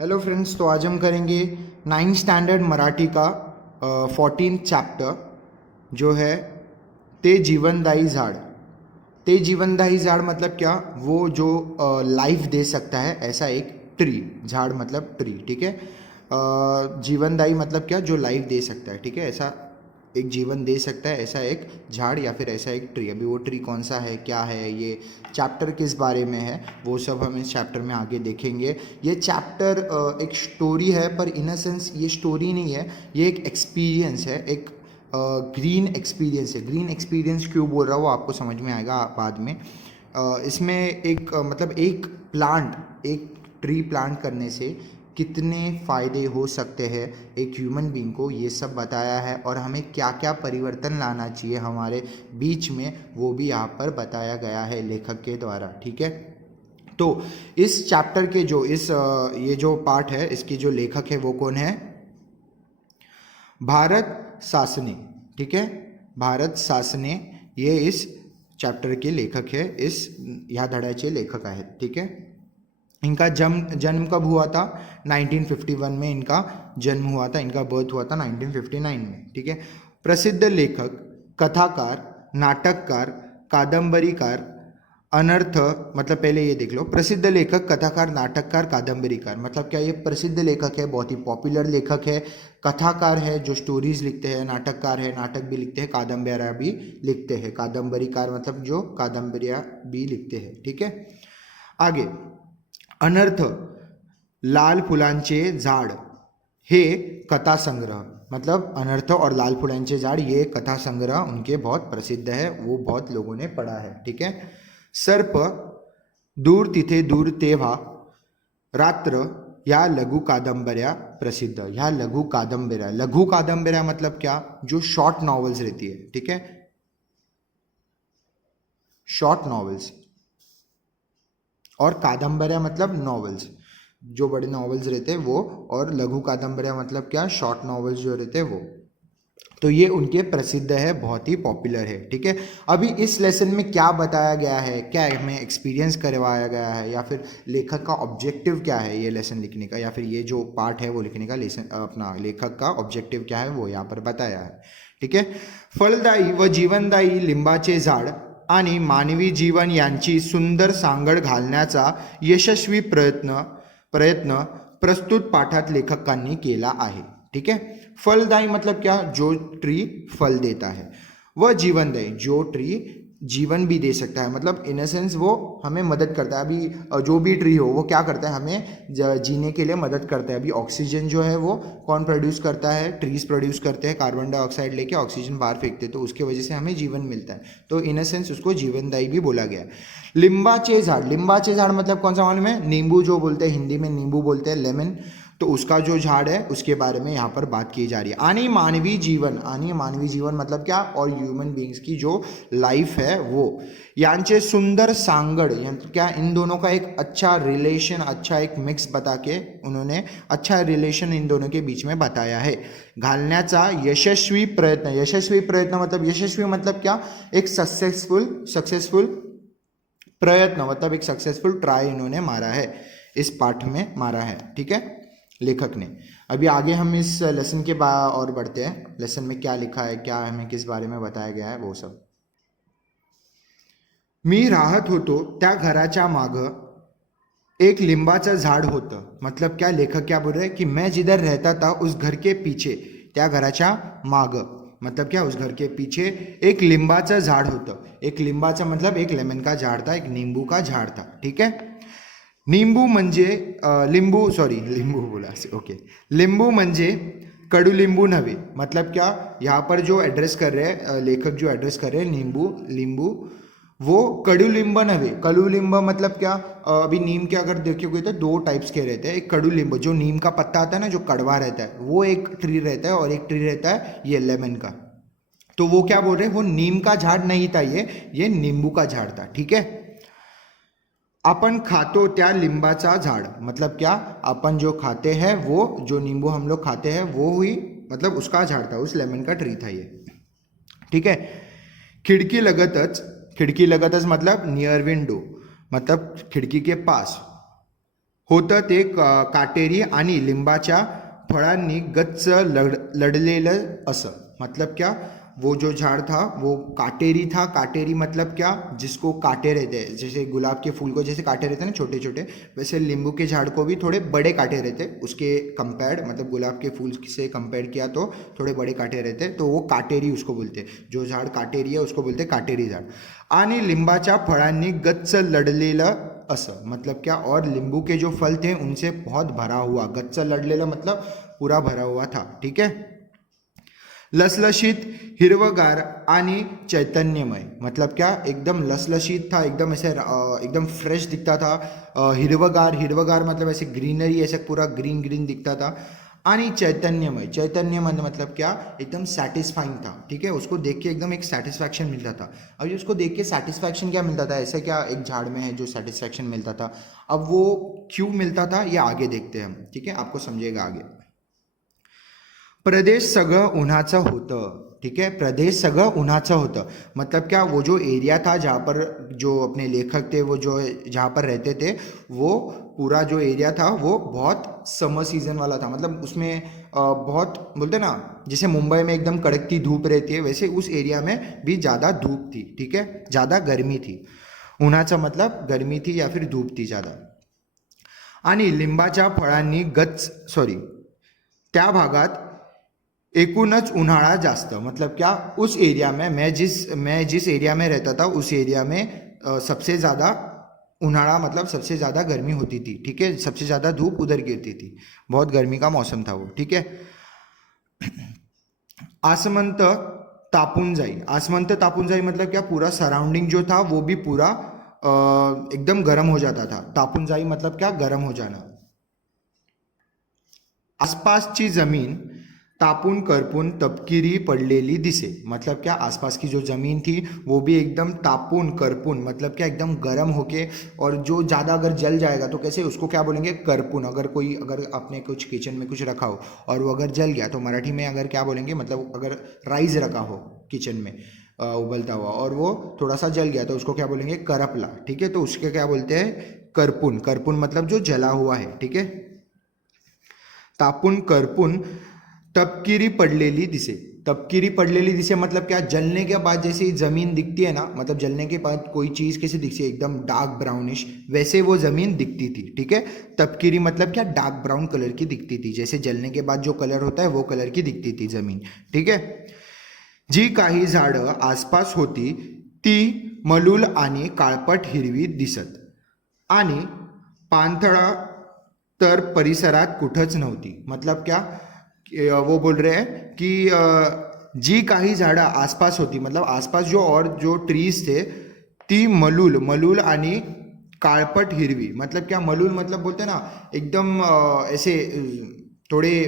Hello friends, तो आज हम करेंगे 9th स्टैंडर्ड मराठी का 14th चैप्टर जो है ते जीवनदायी झाड़। ते जीवनदायी झाड़ मतलब क्या? वो जो लाइफ दे सकता है ऐसा एक ट्री। झाड़ मतलब ट्री, ठीक है। जीवनदायी मतलब क्या? जो लाइफ दे सकता है, ठीक है। ऐसा एक जीवन दे सकता है ऐसा एक झाड़ या फिर ऐसा एक ट्री। अभी वो ट्री कौन सा है, क्या है, ये चैप्टर किस बारे में है, वो सब हम इस चैप्टर में आगे देखेंगे। ये चैप्टर एक स्टोरी है, पर इन अ सेंस ये स्टोरी नहीं है, ये एक एक्सपीरियंस है, एक ग्रीन एक्सपीरियंस है। ग्रीन एक्सपीरियंस क्यों बोल रहा हूँ वो आपको समझ में आएगा बाद में। इसमें एक मतलब एक प्लांट, एक ट्री प्लांट करने से कितने फ़ायदे हो सकते हैं एक ह्यूमन बीइंग को, ये सब बताया है। और हमें क्या क्या परिवर्तन लाना चाहिए हमारे बीच में, वो भी यहाँ पर बताया गया है लेखक के द्वारा, ठीक है। तो इस चैप्टर के जो ये जो पार्ट है, इसके जो लेखक है वो कौन है? भारत सासने, ठीक है। भारत सासने ये इस चैप्टर के लेखक है, इस ह्या धड्याचे लेखक आहेत, ठीक है। इनका जन्म जन्म कब हुआ था? 1951 में इनका जन्म हुआ था, इनका बर्थ हुआ था 1959 में, ठीक है। प्रसिद्ध लेखक, कथाकार, नाटककार, कादंबरीकार, अनर्थ मतलब पहले ये देख लो। प्रसिद्ध लेखक, कथाकार, नाटककार, कादंबरीकार मतलब क्या? ये प्रसिद्ध लेखक है, बहुत ही पॉपुलर लेखक है। कथाकार है, जो स्टोरीज लिखते हैं। नाटककार है, नाटक भी लिखते हैं। कादंबरिया भी लिखते हैं। कादंबरीकार मतलब जो कादंबरिया भी लिखते हैं, ठीक है। आगे अनर्थ, लाल फुलांचे झाड हे कथा संग्रह, मतलब अनर्थ और लाल फुलांचे झाड ये कथा संग्रह उनके बहुत प्रसिद्ध है, वो बहुत लोगों ने पढ़ा है, ठीक है। सर्प, दूर तिथे दूर तेव्हा, रात्र या लघु कादंबऱ्या प्रसिद्ध। ह्या लघु कादंबऱ्या मतलब क्या? जो शॉर्ट नॉवेल्स रहती है, ठीक है। शॉर्ट नॉवेल्स, और कादंबऱ्या मतलब नॉवेल्स, जो बड़े नॉवेल्स रहते हैं वो। और लघु कादंबऱ्या मतलब क्या? शॉर्ट नॉवेल्स जो रहते हैं वो। तो ये उनके प्रसिद्ध है, बहुत ही पॉपुलर है, ठीक है। अभी इस लेसन में क्या बताया गया है, क्या हमें एक्सपीरियंस करवाया गया है, या फिर लेखक का ऑब्जेक्टिव क्या है ये लेसन लिखने का, या फिर ये जो पार्ट है वो लिखने का, लेसन अपना लेखक का ऑब्जेक्टिव क्या है वो यहाँ पर बताया है, ठीक है। फलदायी व जीवनदायी लिंबाचे झाड आणि मानवी जीवन यांची सुंदर सांगड घालण्याचा यशस्वी प्रयत्न प्रयत्न प्रस्तुत पाठात लेखकांनी केला आहे, ठीक है। फलदायी मतलब क्या? जो ट्री फल देता है। वह जीवनदायी, जो ट्री जीवन भी दे सकता है, मतलब इन सेंस वो हमें मदद करता है। अभी जो भी ट्री हो वो क्या करता है? हमें जीने के लिए मदद करता है। अभी ऑक्सीजन जो है वो कौन प्रोड्यूस करता है? ट्रीज प्रोड्यूस करते हैं, कार्बन डाइऑक्साइड लेके ऑक्सीजन बाहर फेंकते हैं, तो उसके वजह से हमें जीवन मिलता है। तो इन सेंस उसको जीवनदायी भी बोला गया है। लिंबाचे झाड़, लिंबाचे झाड़ मतलब कौन सा मालूम है? नींबू जो बोलते हैं, हिंदी में नींबू बोलते हैं, लेमन। तो उसका जो झाड़ है उसके बारे में यहाँ पर बात की जा रही है। आनी मानवी जीवन मतलब क्या? और ह्यूमन बींग्स की जो लाइफ है वो, यांचे सुंदर सांगड़ क्या? इन दोनों का एक अच्छा रिलेशन, अच्छा एक मिक्स बता के उन्होंने अच्छा रिलेशन इन दोनों के बीच में बताया है। घालण्याचा यशस्वी प्रयत्न, यशस्वी प्रयत्न मतलब, यशस्वी मतलब क्या? एक सक्सेसफुल प्रयत्न मतलब एक सक्सेसफुल ट्राई इन्होंने मारा है, इस पाठ में मारा है, ठीक है, लेखक ने। अभी आगे हम इस लेसन के बाद और बढ़ते हैं, लेसन में क्या लिखा है, क्या हमें किस बारे में बताया गया है वो सब। मी राहत होतो त्या घराच्या माग एक लिंबाचं झाड होतं, मतलब क्या? लेखक क्या बोल रहे हैं कि मैं जिधर रहता था उस घर के पीछे, त्या घराच्या माग मतलब क्या? उस घर के पीछे एक लिंबाचं झाड होतं। एक लिंबाचा मतलब एक लेमन का झाड़ था, एक नींबू का झाड़ था, ठीक है। लिंबू म्हणजे लिंबू बोला, ओके। लिंबू म्हणजे कडुलिंबू नव्हे, मतलब क्या? यहाँ पर जो एड्रेस कर रहे हैं लेखक, जो एड्रेस कर रहे हैं लिंबू वो कडुलिंब नव्हे। कडुलिंब मतलब क्या? अभी नीम के अगर देखोगे तो दो टाइप्स के रहते हैं। एक कडुलिंब, जो नीम का पत्ता आता है ना, जो कड़वा रहता है, वो एक ट्री रहता है, और एक ट्री रहता है ये लेमन का। तो वो क्या बोल रहे हैं? वो नीम का झाड़ नहीं था, ये नींबू का झाड़ था, ठीक है। अपन खातो त्या लिंबाचा झाड़ मतलब क्या? अपन जो खाते हैं वो, जो नींबू हम लोग खाते हैं वो हुई, मतलब उसका झाड़ था, उस लेमन का ट्री था ये, ठीक है। खिड़की लगतच मतलब नियर विंडो, मतलब खिड़की के पास होतं ते काटेरी आणि लिंबाच्या फळांनी गच्च लढलेलं असं. मतलब क्या, वो जो झाड़ था वो काटेरी था. काटेरी मतलब क्या, जिसको कांटे रहते हैं. जैसे गुलाब के फूल को जैसे कांटे रहते हैं ना छोटे छोटे, वैसे नींबू के झाड़ को भी थोड़े बड़े कांटे रहते हैं उसके कंपेयर्ड. मतलब गुलाब के फूल से कंपेयर किया तो थोड़े बड़े कांटे रहते हैं, तो वो काटेरी उसको बोलते हैं. जो झाड़ काटेरी है उसको बोलते हैं काटेरी झाड़. आणि लिंबाच्या फळांनी गच्च लढलेलं असं. मतलब क्या, और नींबू के जो फल थे उनसे बहुत भरा हुआ. गच्च लढलेलं मतलब पूरा भरा हुआ था. ठीक है. लसलशीत, हिरवगार आणि चैतन्यमय. मतलब क्या, एकदम लसलशीत था, एकदम ऐसे एकदम फ्रेश दिखता था. हिरवगार, हिरवगार मतलब ऐसे ग्रीनरी, ऐसे पूरा ग्रीन ग्रीन दिखता था. आणि चैतन्यमय, चैतन्यमय मतलब क्या, एकदम सेटिस्फाइंग था. ठीक है. उसको देख के एकदम एक सेटिस्फैक्शन मिलता था. अब उसको देख के सेटिस्फैक्शन क्या मिलता था, ऐसे क्या एक झाड़ में है जो सेटिस्फैक्शन मिलता था. अब वो क्यों मिलता था ये आगे देखते हैं हम. ठीक है, आपको समझेगा आगे. प्रदेश सगळं उन्हाचं होतं. ठीक है. प्रदेश सगळं उन्हाचं होतं मतलब क्या, वो जो एरिया था जहाँ पर जो अपने लेखक थे वो जो जहाँ पर रहते थे, वो पूरा जो एरिया था वो बहुत समर सीजन वाला था. मतलब उसमें बहुत बोलते ना, जैसे मुंबई में एकदम कड़कती धूप रहती है, वैसे उस एरिया में भी ज़्यादा धूप थी. ठीक है, ज़्यादा गर्मी थी. उन्हाचं मतलब गर्मी थी या फिर धूप थी ज़्यादा. आणि लिंबाच्या फळांनी त्या भागात एकूणच उन्हाळा जास्त. मतलब क्या, उस एरिया में मैं जिस एरिया में रहता था उस एरिया में सबसे ज़्यादा उन्हाळा मतलब सबसे ज़्यादा गर्मी होती थी. ठीक है, सबसे ज़्यादा धूप उधर गिरती थी, बहुत गर्मी का मौसम था वो. ठीक है. आसमंत तापून जाई. आसमंत तापून जाई मतलब क्या, पूरा सराउंडिंग जो था वो भी पूरा एकदम गर्म हो जाता था. तापून जाई मतलब क्या, गर्म हो जाना. आसपासची जमीन तापून करपून तपकिरी पडलेली दिसे. मतलब क्या, आसपास की जो ज़मीन थी वो भी एकदम तापून करपून मतलब क्या, एकदम गर्म होके, और जो ज़्यादा अगर जल जाएगा तो कैसे, उसको क्या बोलेंगे, करपून. अगर आपने कुछ किचन में कुछ रखा हो और वो अगर जल गया तो मराठी में अगर क्या बोलेंगे, मतलब अगर राइस रखा हो किचन में उबलता हुआ और वो थोड़ा सा जल गया तो उसको क्या बोलेंगे, करपला. ठीक है, तो उसके क्या बोलते हैं, करपून. करपून मतलब जो जला हुआ है. ठीक है. तापून करपून तपकिरी पडलेली दिसे. तपकिरी पडलेली दिसे मतलब क्या, जलने के बाद जैसे ज़मीन दिखती है ना, मतलब जलने के बाद कोई चीज़ कैसे दिखती है, एकदम डार्क ब्राउनिश, वैसे वो ज़मीन दिखती थी. ठीक है. तपकिरी मतलब क्या, डार्क ब्राउन कलर की दिखती थी. जैसे जलने के बाद जो कलर होता है वो कलर की दिखती थी ज़मीन. ठीक है. जी काही झाडं आसपास होती ती मलूल आणि काळपट हिरवी दिसत, आणि पाणथळ तर परिसरात कुठंच नव्हती. मतलब क्या, वो बोल रहे हैं कि जी काही झाडं आसपास होती, मतलब आसपास जो ट्रीज थे, ती मलूल आणि काळपट हिरवी. मतलब क्या, मलूल मतलब बोलते ना एकदम ऐसे थोड़े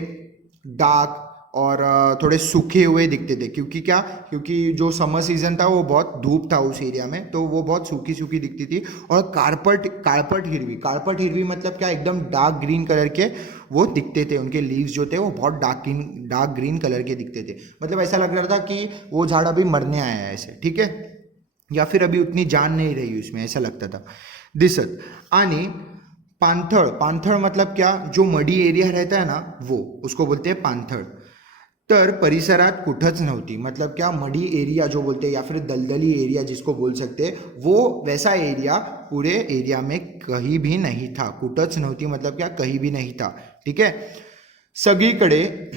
डार्क और थोड़े सूखे हुए दिखते थे. क्योंकि जो समर सीजन था वो बहुत धूप था उस एरिया में, तो वो बहुत सूखी सूखी दिखती थी. और काळपट हिरवी मतलब क्या, एकदम डार्क ग्रीन कलर के वो दिखते थे. उनके लीव्स जो थे वो बहुत डार्क ग्रीन कलर के दिखते थे. मतलब ऐसा लग रहा था कि वो झाड़ अभी मरने आया है ऐसे. ठीक है, या फिर अभी उतनी जान नहीं रही उसमें, ऐसा लगता था. दिसत. आणि पाणथळ मतलब क्या, जो मडी एरिया रहता है ना वो, उसको बोलते हैं पाणथळ. तर परिसरात कुठंच नव्हती. मतलब क्या, मडी एरिया जो बोलते हैं या फिर दलदली एरिया जिसको बोल सकते हैं, वो वैसा एरिया पूरे एरिया में कहीं भी नहीं था. कुठंच नव्हती मतलब क्या, कहीं भी नहीं था. ठीक है. सगळीकडे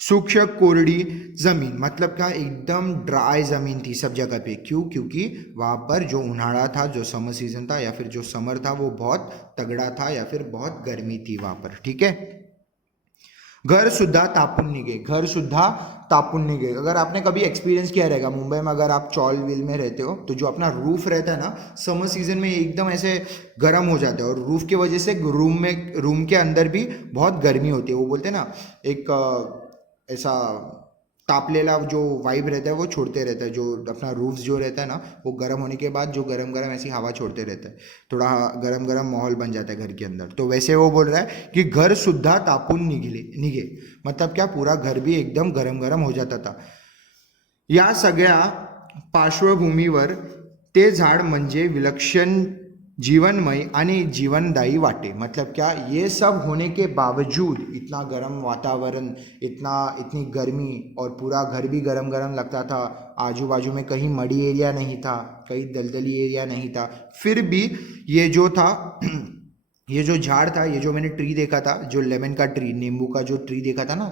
सूक्ष्म कोरडी जमीन. मतलब क्या, एकदम ड्राई जमीन थी सब जगह पे. क्योंकि वहाँ पर जो उन्हाळा था, जो समर सीजन था या फिर जो समर था वो बहुत तगड़ा था या फिर बहुत गर्मी थी वहाँ पर. ठीक है. घर सुद्धा तापून निघे. अगर आपने कभी एक्सपीरियंस किया रहेगा मुंबई में, अगर आप चॉल विल में रहते हो तो जो अपना रूफ रहता है ना, समर सीजन में एकदम ऐसे गर्म हो जाता है, और रूफ की वजह से रूम के अंदर भी बहुत गर्मी होती है. वो बोलते हैं ना, एक ऐसा तापलेला जो वाइब रहता है वो छोड़ते रहता है. जो अपना रूफ जो रहता है ना, वो गर्म होने के बाद जो गरम ऐसी हवा छोड़ते रहता है, थोड़ा गरम माहौल बन जाता है घर के अंदर. तो वैसे वो बोल रहा है कि घर सुद्धा तापून निघे. मतलब क्या, पूरा घर भी एकदम गरम हो जाता था. या सगळ्या पार्श्वभूमीवर ते झाड म्हणजे विलक्षण जीवनमय आणि जीवनदायी वाटे। मतलब क्या, ये सब होने के बावजूद, इतना गर्म वातावरण, इतनी गर्मी, और पूरा घर भी गरम गरम लगता था, आजू बाजू में कहीं मड़ी एरिया नहीं था, कहीं दलदली एरिया नहीं था, फिर भी ये जो था ये जो झाड़ था, ये जो मैंने ट्री देखा था, जो लेमन का ट्री, नींबू का जो ट्री देखा था ना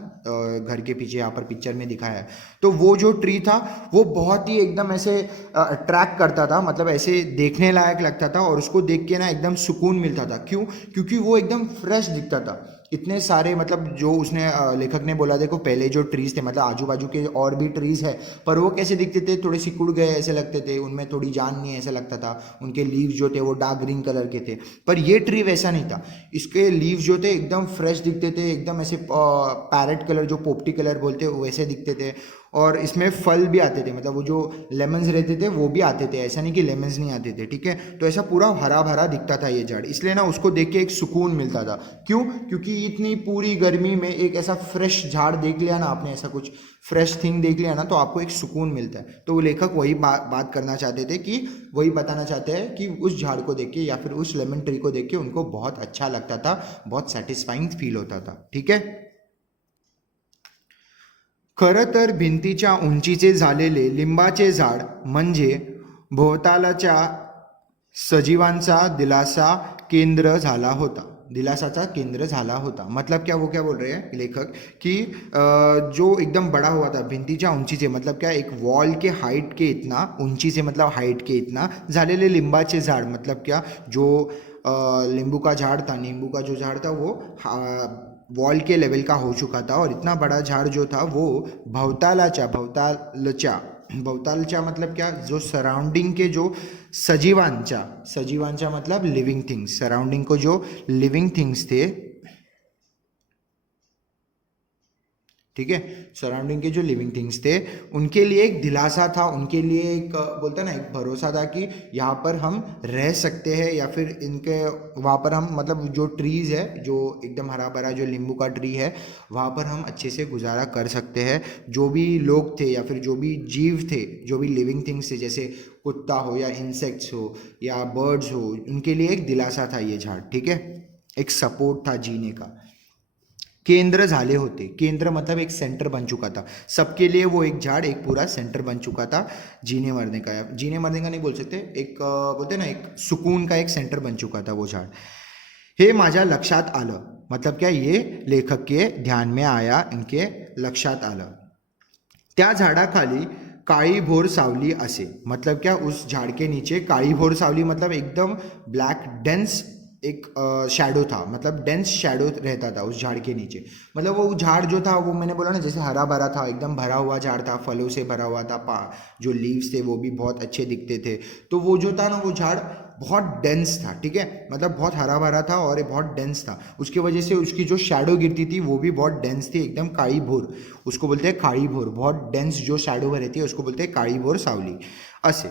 घर के पीछे, यहाँ पर पिक्चर में दिखाया है, तो वो जो ट्री था वो बहुत ही एकदम ऐसे अट्रैक्ट करता था, मतलब ऐसे देखने लायक लगता था, और उसको देख के ना एकदम सुकून मिलता था। क्यों? क्योंकि वो एकदम फ्रेश दिखता था। इतने सारे, मतलब जो उसने लेखक ने बोला, देखो पहले जो ट्रीज थे, मतलब आजू बाजू के और भी ट्रीज है, पर वो कैसे दिखते थे, थोड़े सिकुड़ गए ऐसे लगते थे, उनमें थोड़ी जान नहीं ऐसा लगता था, उनके लीव्स जो थे वो डार्क ग्रीन कलर के थे। पर ये ट्री वैसा नहीं था, इसके लीव्स जो थे एकदम फ्रेश दिखते थे, एकदम ऐसे पैरेट कलर, जो पोपटी कलर बोलते हैं वैसे दिखते थे, और इसमें फल भी आते थे, मतलब वो जो लेमन्स रहते थे वो भी आते थे, ऐसा नहीं कि लेमन्स नहीं आते थे, ठीक है। तो ऐसा पूरा हरा भरा दिखता था ये झाड़, इसलिए ना उसको देख के एक सुकून मिलता था। क्यों? क्योंकि इतनी पूरी गर्मी में एक ऐसा फ्रेश झाड़ देख लिया ना आपने, ऐसा कुछ फ्रेश थिंग देख लिया ना, तो आपको एक सुकून मिलता है। तो वो लेखक वही बात करना चाहते थे, कि वही बताना चाहते हैं कि उस झाड़ को देख के या फिर उस लेमन ट्री को देख के उनको बहुत अच्छा लगता था, बहुत सेटिस्फाइंग फील होता था, ठीक है। खरं तर भिंतीच्या उंचीचे झालेले लिंबाचे झाड म्हणजे भोवतालच्या सजीवांचा दिलासाचा केंद्र झाला होता। मतलब क्या, वो क्या बोल रहे हैं लेखक, कि जो एकदम बड़ा हुआ था भिंतीच्या ऊंची से, मतलब क्या, एक वॉल के हाइट के इतना, ऊंची से मतलब हाइट के इतना, झालेले लिंबाचे झाड, मतलब क्या, जो नींबू का झाड़ था, नींबू का जो झाड़ था वो वॉल के लेवल का हो चुका था, और इतना बड़ा झाड़ जो था वो भवतालच्या मतलब क्या, जो सराउंडिंग के जो सजीवांच्या मतलब लिविंग थिंग्स, सराउंडिंग को जो लिविंग थिंग्स थे, ठीक है, सराउंडिंग के जो लिविंग थिंग्स थे उनके लिए एक दिलासा था, उनके लिए एक बोलते ना, एक भरोसा था कि यहाँ पर हम रह सकते हैं, या फिर इनके वहाँ पर हम, मतलब जो ट्रीज़ है, जो एकदम हरा भरा जो नींबू का ट्री है, वहाँ पर हम अच्छे से गुजारा कर सकते हैं। जो भी लोग थे या फिर जो भी जीव थे, जो भी लिविंग थिंग्स थे, जैसे कुत्ता हो या इंसेक्ट्स हो या बर्ड्स हो, उनके लिए एक दिलासा था ये झाड़, ठीक है, एक सपोर्ट था जीने का। केंद्र झाले होते, केंद्र मतलब एक सेंटर बन चुका था सबके लिए, वो एक झाड़ एक पूरा सेंटर बन चुका था जीने मरने का, जीने मरने का नहीं बोल सकते, एक बोलते ना, एक सुकून का एक सेंटर बन चुका था वो झाड़। हे माझ्या लक्षात आलं, मतलब क्या, ये लेखक के ध्यान में आया, इनके लक्षात आलं। त्या झाडाखाली काळी भोर सावली असे, मतलब क्या, उस झाड़ के नीचे काळी भोर सावली, मतलब एकदम ब्लैक डेंस एक शैडो था, मतलब डेंस शैडो रहता था उस झाड़ के नीचे। मतलब वो झाड़ जो था, वो मैंने बोला ना, जैसे हरा भरा था, एकदम भरा हुआ झाड़ था, फलों से भरा हुआ था, जो लीव्स थे वो भी बहुत अच्छे दिखते थे। तो वो जो था ना, वो झाड़ बहुत डेंस था, ठीक है, मतलब बहुत हरा भरा था और ये बहुत डेंस था, उसकी वजह से उसकी जो शैडो गिरती थी वो भी बहुत डेंस थी, एकदम काळी भोर, उसको बोलते हैं काळी भोर, बहुत डेंस जो शैडो रहती है उसको बोलते हैं काळी भोर सावली असे।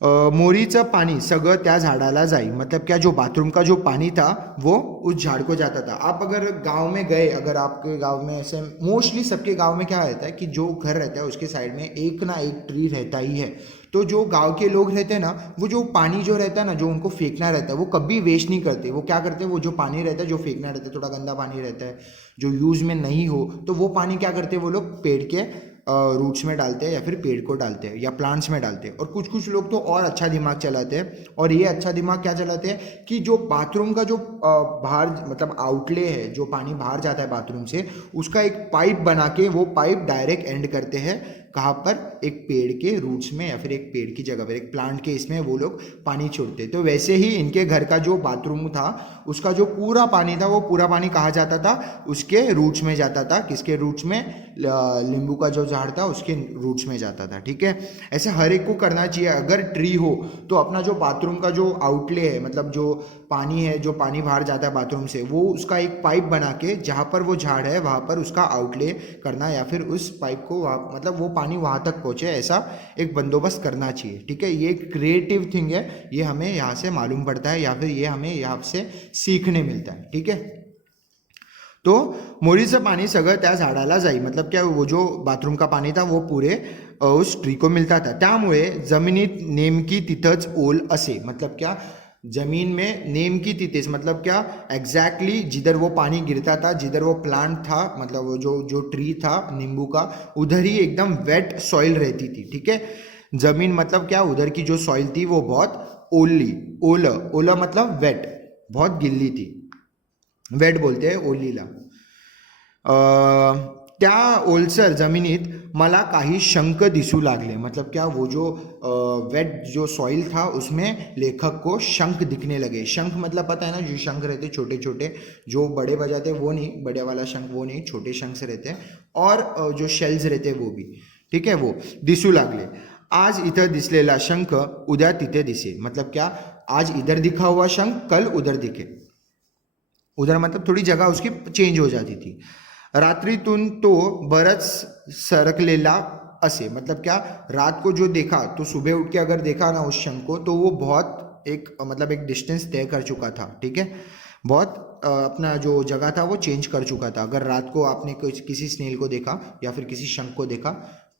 मोरीचं पानी सगळं त्या झाडाला जाई, मतलब क्या, जो बाथरूम का जो पानी था वो उस झाड़ को जाता था। आप अगर गांव में गए, अगर आपके गांव में ऐसे, मोस्टली सबके गांव में क्या रहता है कि जो घर रहता है उसके साइड में एक ना एक ट्री रहता ही है। तो जो गांव के लोग रहते हैं ना, वो जो पानी जो रहता है ना, जो उनको फेंकना रहता है, वो कभी वेस्ट नहीं करते। वो क्या करते हैं, वो जो पानी रहता है जो फेंकना रहता है, थोड़ा गंदा पानी रहता है जो यूज़ में नहीं हो, तो वो पानी क्या करते हैं वो लोग पेड़ के रूट्स में डालते हैं, या फिर पेड़ को डालते हैं, या प्लांट्स में डालते हैं। और कुछ कुछ लोग तो और अच्छा दिमाग चलाते हैं, और ये अच्छा दिमाग क्या चलाते हैं कि जो बाथरूम का जो बाहर मतलब आउटले है, जो पानी बाहर जाता है बाथरूम से, उसका एक पाइप बना के वो पाइप डायरेक्ट एंड करते हैं कहाँ पर, एक पेड़ के रूट्स में, या फिर एक पेड़ की जगह पर, एक प्लांट के इसमें वो लोग पानी छोड़ते। तो वैसे ही इनके घर का जो बाथरूम था उसका जो पूरा पानी था, वो पूरा पानी कहाँ जाता था, उसके रूट्स में जाता था। किसके रूट्स में? नींबू का जो झाड़ था उसके रूट्स में जाता था, ठीक है। ऐसे हर एक को करना चाहिए। अगर ट्री हो तो अपना जो बाथरूम का जो आउटले है, मतलब जो पानी है, जो पानी बाहर जाता है बाथरूम से, वो उसका एक पाइप बना के जहाँ पर वो झाड़ है वहाँ पर उसका आउटले करना, या फिर उस पाइप को मतलब वो पानी वहाँ तक पहुँचे, ऐसा एक बंदोबस्त करना चाहिए, ठीक है। ये क्रिएटिव थिंग है, ये हमें यहाँ से मालूम पड़ता है, या फिर ये हमें यहाँ से सीखने मिलता है, ठीक है। तो मोरीचं पाणी सगळं त्या झाडाला जाई, मतलब क्या, वो जो बाथरूम का पानी था वो पूरे उस ट्री को मिलता था, त्यामुळे जमिनीत नेमकी तिथंच ओल असे, मतलब क्या, जमीन में नेमकी तिथेच मतलब क्या, एग्जैक्टली जिधर वो पानी गिरता था, जिधर वो प्लांट था, मतलब वो जो ट्री था नींबू का, उधर ही एकदम वेट सॉइल रहती थी। ठीक है, जमीन मतलब क्या, उधर की जो सॉइल थी वो बहुत ओली, ओला, ओला मतलब वेट, बहुत गिल्ली थी, वेट बोलते हैं ओलीला। त्या ओलसर जमिनीत मला काही शंख दिसू लागले, मतलब क्या, वो जो वेट जो सॉइल था उसमें लेखक को शंख दिखने लगे। शंख मतलब पता है ना, जो शंख रहते छोटे छोटे, जो बड़े बजाते वो नहीं, बड़े वाला शंख वो नहीं, छोटे शंख से रहते हैं, और जो शेल्स रहते वो भी। ठीक है, वो दिसू लागले। आज इधर दिसलेला शंख उद्या तिथे दिसे, मतलब क्या, आज इधर दिखा हुआ शंख कल उधर दिखे। उधर मतलब थोड़ी जगह उसकी चेंज हो जाती थी। रात्रीतून तो बरच सरकलेला असे, मतलब क्या, रात को जो देखा तो सुबह उठ के अगर देखा ना उस शंख को, तो वो बहुत एक मतलब एक डिस्टेंस तय कर चुका था। ठीक है, बहुत अपना जो जगह था वो चेंज कर चुका था। अगर रात को आपने किसी स्नेल को देखा या फिर किसी शंख को देखा,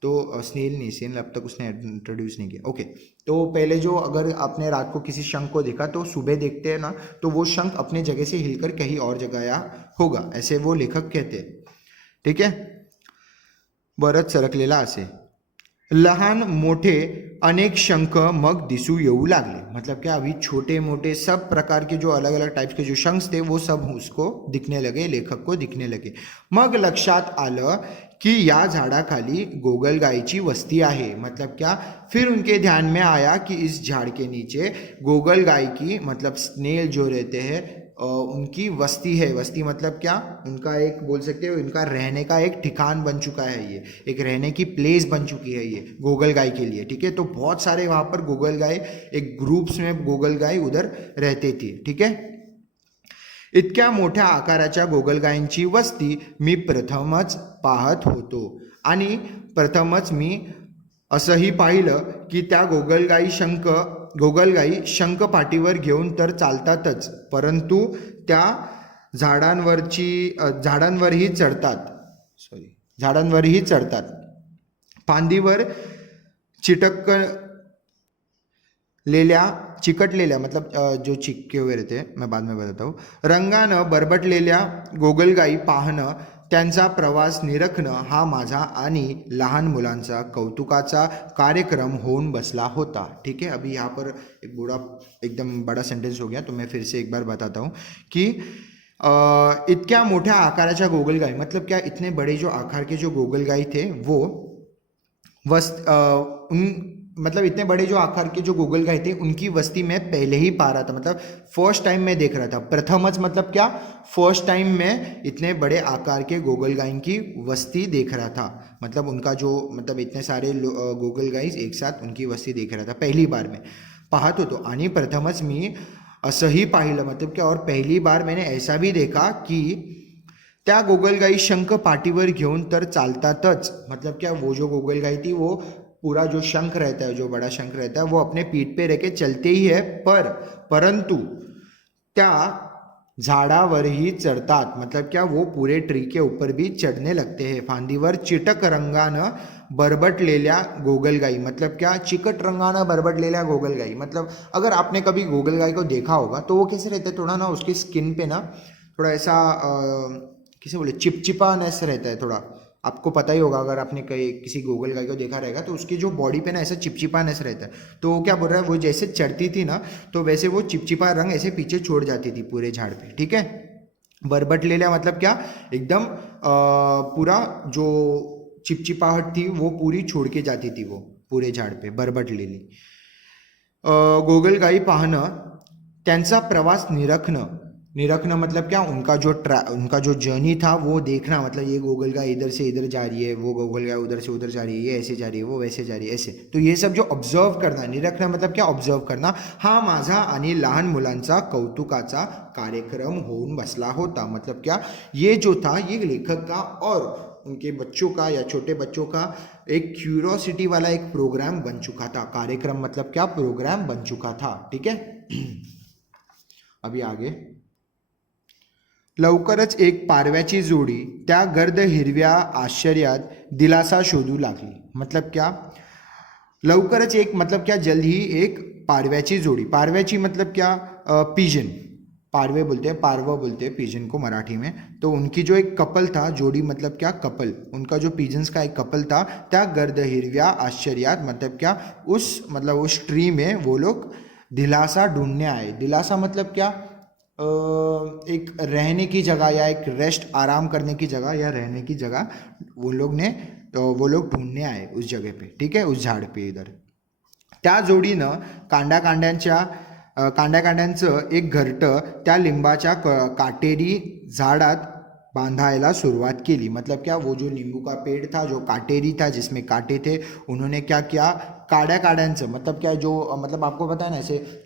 तो स्नेल नहीं, स्नेल अब तक उसने इंट्रोड्यूस नहीं किया। ओके, तो पहले जो अगर आपने रात को किसी शंख को देखा तो सुबह देखते हैं ना, तो वो शंख अपने जगह से हिलकर कहीं और जगह आया होगा, ऐसे वो लेखक कहते हैं। ठीक है, बरंच सरकलेला असे। लहान मोठे अनेक शंख मग दिसू येऊ लागले, मतलब क्या, अभी छोटे मोटे सब प्रकार के जो अलग अलग टाइप्स के जो शंख थे वो सब उसको दिखने लगे, लेखक को दिखने लगे। मग लक्षात आलं कि या झाडाखाली गोगलगाईची वस्ती आहे, मतलब क्या, फिर उनके ध्यान में आया कि इस झाड़ के नीचे गोगलगाई की, मतलब स्नेल जो रहते हैं, उनकी वस्ती है। वस्ती मतलब क्या, उनका एक बोल सकते हो, उनका रहने का एक ठिकान बन चुका है, ये एक रहने की प्लेस बन चुकी है ये गोगलगाई के लिए। ठीक है, तो बहुत सारे वहाँ पर गोगलगाई, एक ग्रुप्स में गोगलगाई उधर रहते थे। ठीक है, इतक्या मोठ्या आकाराच्या गोगलगाईंची वस्ती मी प्रथमच पाहत होतो, आणि प्रथमच मी असंही पाहिलं की त्या गोगलगाई शंख पाठीवर घेऊन तर चालतातच, परंतु त्या झाडांवरही चढतात, झाडांवरही चढतात, फांदीवर चिकटलेल्या मतलब जो चिक्के वगैरे थे, मैं बाद में बताता हूँ, रंगानं बरबटलेल्या गोगलगाई पाहणं, त्यांचा प्रवास निरखणं हा माझा आणि लहान मुलांचा कौतुकाचा कार्यक्रम होऊन बसला होता। ठीक है, अभी यहाँ पर एकदम बड़ा सेंटेंस हो गया, तो मैं फिर से एक बार बताता हूँ कि इतक्या मोठ्या आकाराच्या गोगलगाई, मतलब क्या, इतने बड़े जो आकार के जो गोगलगाई थे वो मतलब इतने बड़े जो आकार के जो गोगलगाई थे उनकी वस्ती मैं पहले ही पा रहा था, मतलब फर्स्ट टाइम मैं देख रहा था। प्रथमच मतलब क्या, फर्स्ट टाइम मैं इतने बड़े आकार के गोगलगाई की वस्ती देख रहा था, मतलब उनका जो, मतलब इतने सारे गोगलगाई एक साथ उनकी वस्ती देख रहा था पहली बार में, पाहत होतो। आणि प्रथमच मी असंही पाहिलं, मतलब क्या, और पहली बार मैंने ऐसा भी देखा कि त्या गोगलगाई शंख पाठीवर घेऊन तर चालतातच, मतलब क्या, वो जो गोगलगाई थी वो पूरा जो शंख रहता है, जो बड़ा शंख रहता है, वो अपने पीठ पे रह के चलते ही है, परंतु त्या झाडावरही चढ़तात, मतलब क्या, वो पूरे ट्री के ऊपर भी चढ़ने लगते हैं। फांदीवर चिटक रंगानं बरबटलेल्या गोगलगाई, मतलब क्या, चिकट रंगानं बरबटलेल्या गोगलगाई, मतलब अगर आपने कभी गोगलगाई को देखा होगा तो वो कैसे रहता है, थोड़ा ना उसकी स्किन पे ना थोड़ा ऐसा किसे बोले, चिपचिपानेस रहता है थोड़ा, आपको पता ही होगा अगर आपने कहीं किसी गोगलगाई को देखा रहेगा, तो उसकी जो बॉडी पे ना ऐसा चिपचिपानेस रहता है, तो वो क्या बोल रहा है, वो जैसे चढ़ती थी ना, तो वैसे वो चिपचिपा रंग ऐसे पीछे छोड़ जाती थी पूरे झाड़ पे। ठीक है, बरबटलेल्या मतलब क्या, एकदम पूरा जो चिपचिपाहट थी वो पूरी छोड़ के जाती थी वो पूरे झाड़ पे, बरबटलेली। गोगलगाई पाहणं, त्यांचा प्रवास निरखना मतलब क्या, उनका जो जर्नी था वो देखना, मतलब ये गोगलगाई इधर से इधर जा रही है, वो गोगलगाई उधर से उधर जा रही है, ये ऐसे जा रही है, वो वैसे जा रही है, ऐसे, तो ये सब जो ऑब्जर्व करना, निरखना मतलब क्या, ऑब्जर्व करना, हा माझा आणि लहान मुलांचा कौतुकाचा कार्यक्रम होऊन बसला होता, मतलब क्या, ये जो था ये लेखक का और उनके बच्चों का या छोटे बच्चों का एक क्यूरियोसिटी वाला एक प्रोग्राम बन चुका था। कार्यक्रम मतलब क्या, प्रोग्राम बन चुका था। ठीक है, अभी आगे, लवकरच एक पारव्याची जोडी त्या गर्द हिरव्या आश्चर्यात दिलासा शोधू लागली, मतलब क्या, लवकरच एक मतलब क्या, जल्द ही एक पारव्याची जोडी, पारव्याची मतलब क्या, पिजन, पारवे बोलते हैं, पारवा बोलते हैं पिजन को मराठी में। तो उनकी जो एक कपल था, जोड़ी मतलब क्या, कपल, उनका जो पिजन्स का एक कपल था, त्या गर्द हिरव्या आश्चर्यात मतलब क्या, उस ट्री में वो लोग दिलासा ढूंढने आए। दिलासा मतलब क्या, एक रहने की जगह या एक रेस्ट, आराम करने की जगह या रहने की जगह वो लोग ढूंढने आए उस जगह पे, ठीक है, उस झाड पे इधर। त्या जोडीनं कांड्याकांड्यांचं एक घरटं त्या लिंबाच्या काटेरी झाडात बांधायला शुरुआत केली। मतलब क्या, वो जो नींबू का पेड़ था जो काटेरी था, जिसमें कांटे थे, उन्होंने क्या किया, कांड्याकांड्यांचं मतलब क्या, जो मतलब आपको पता है ना, ऐसे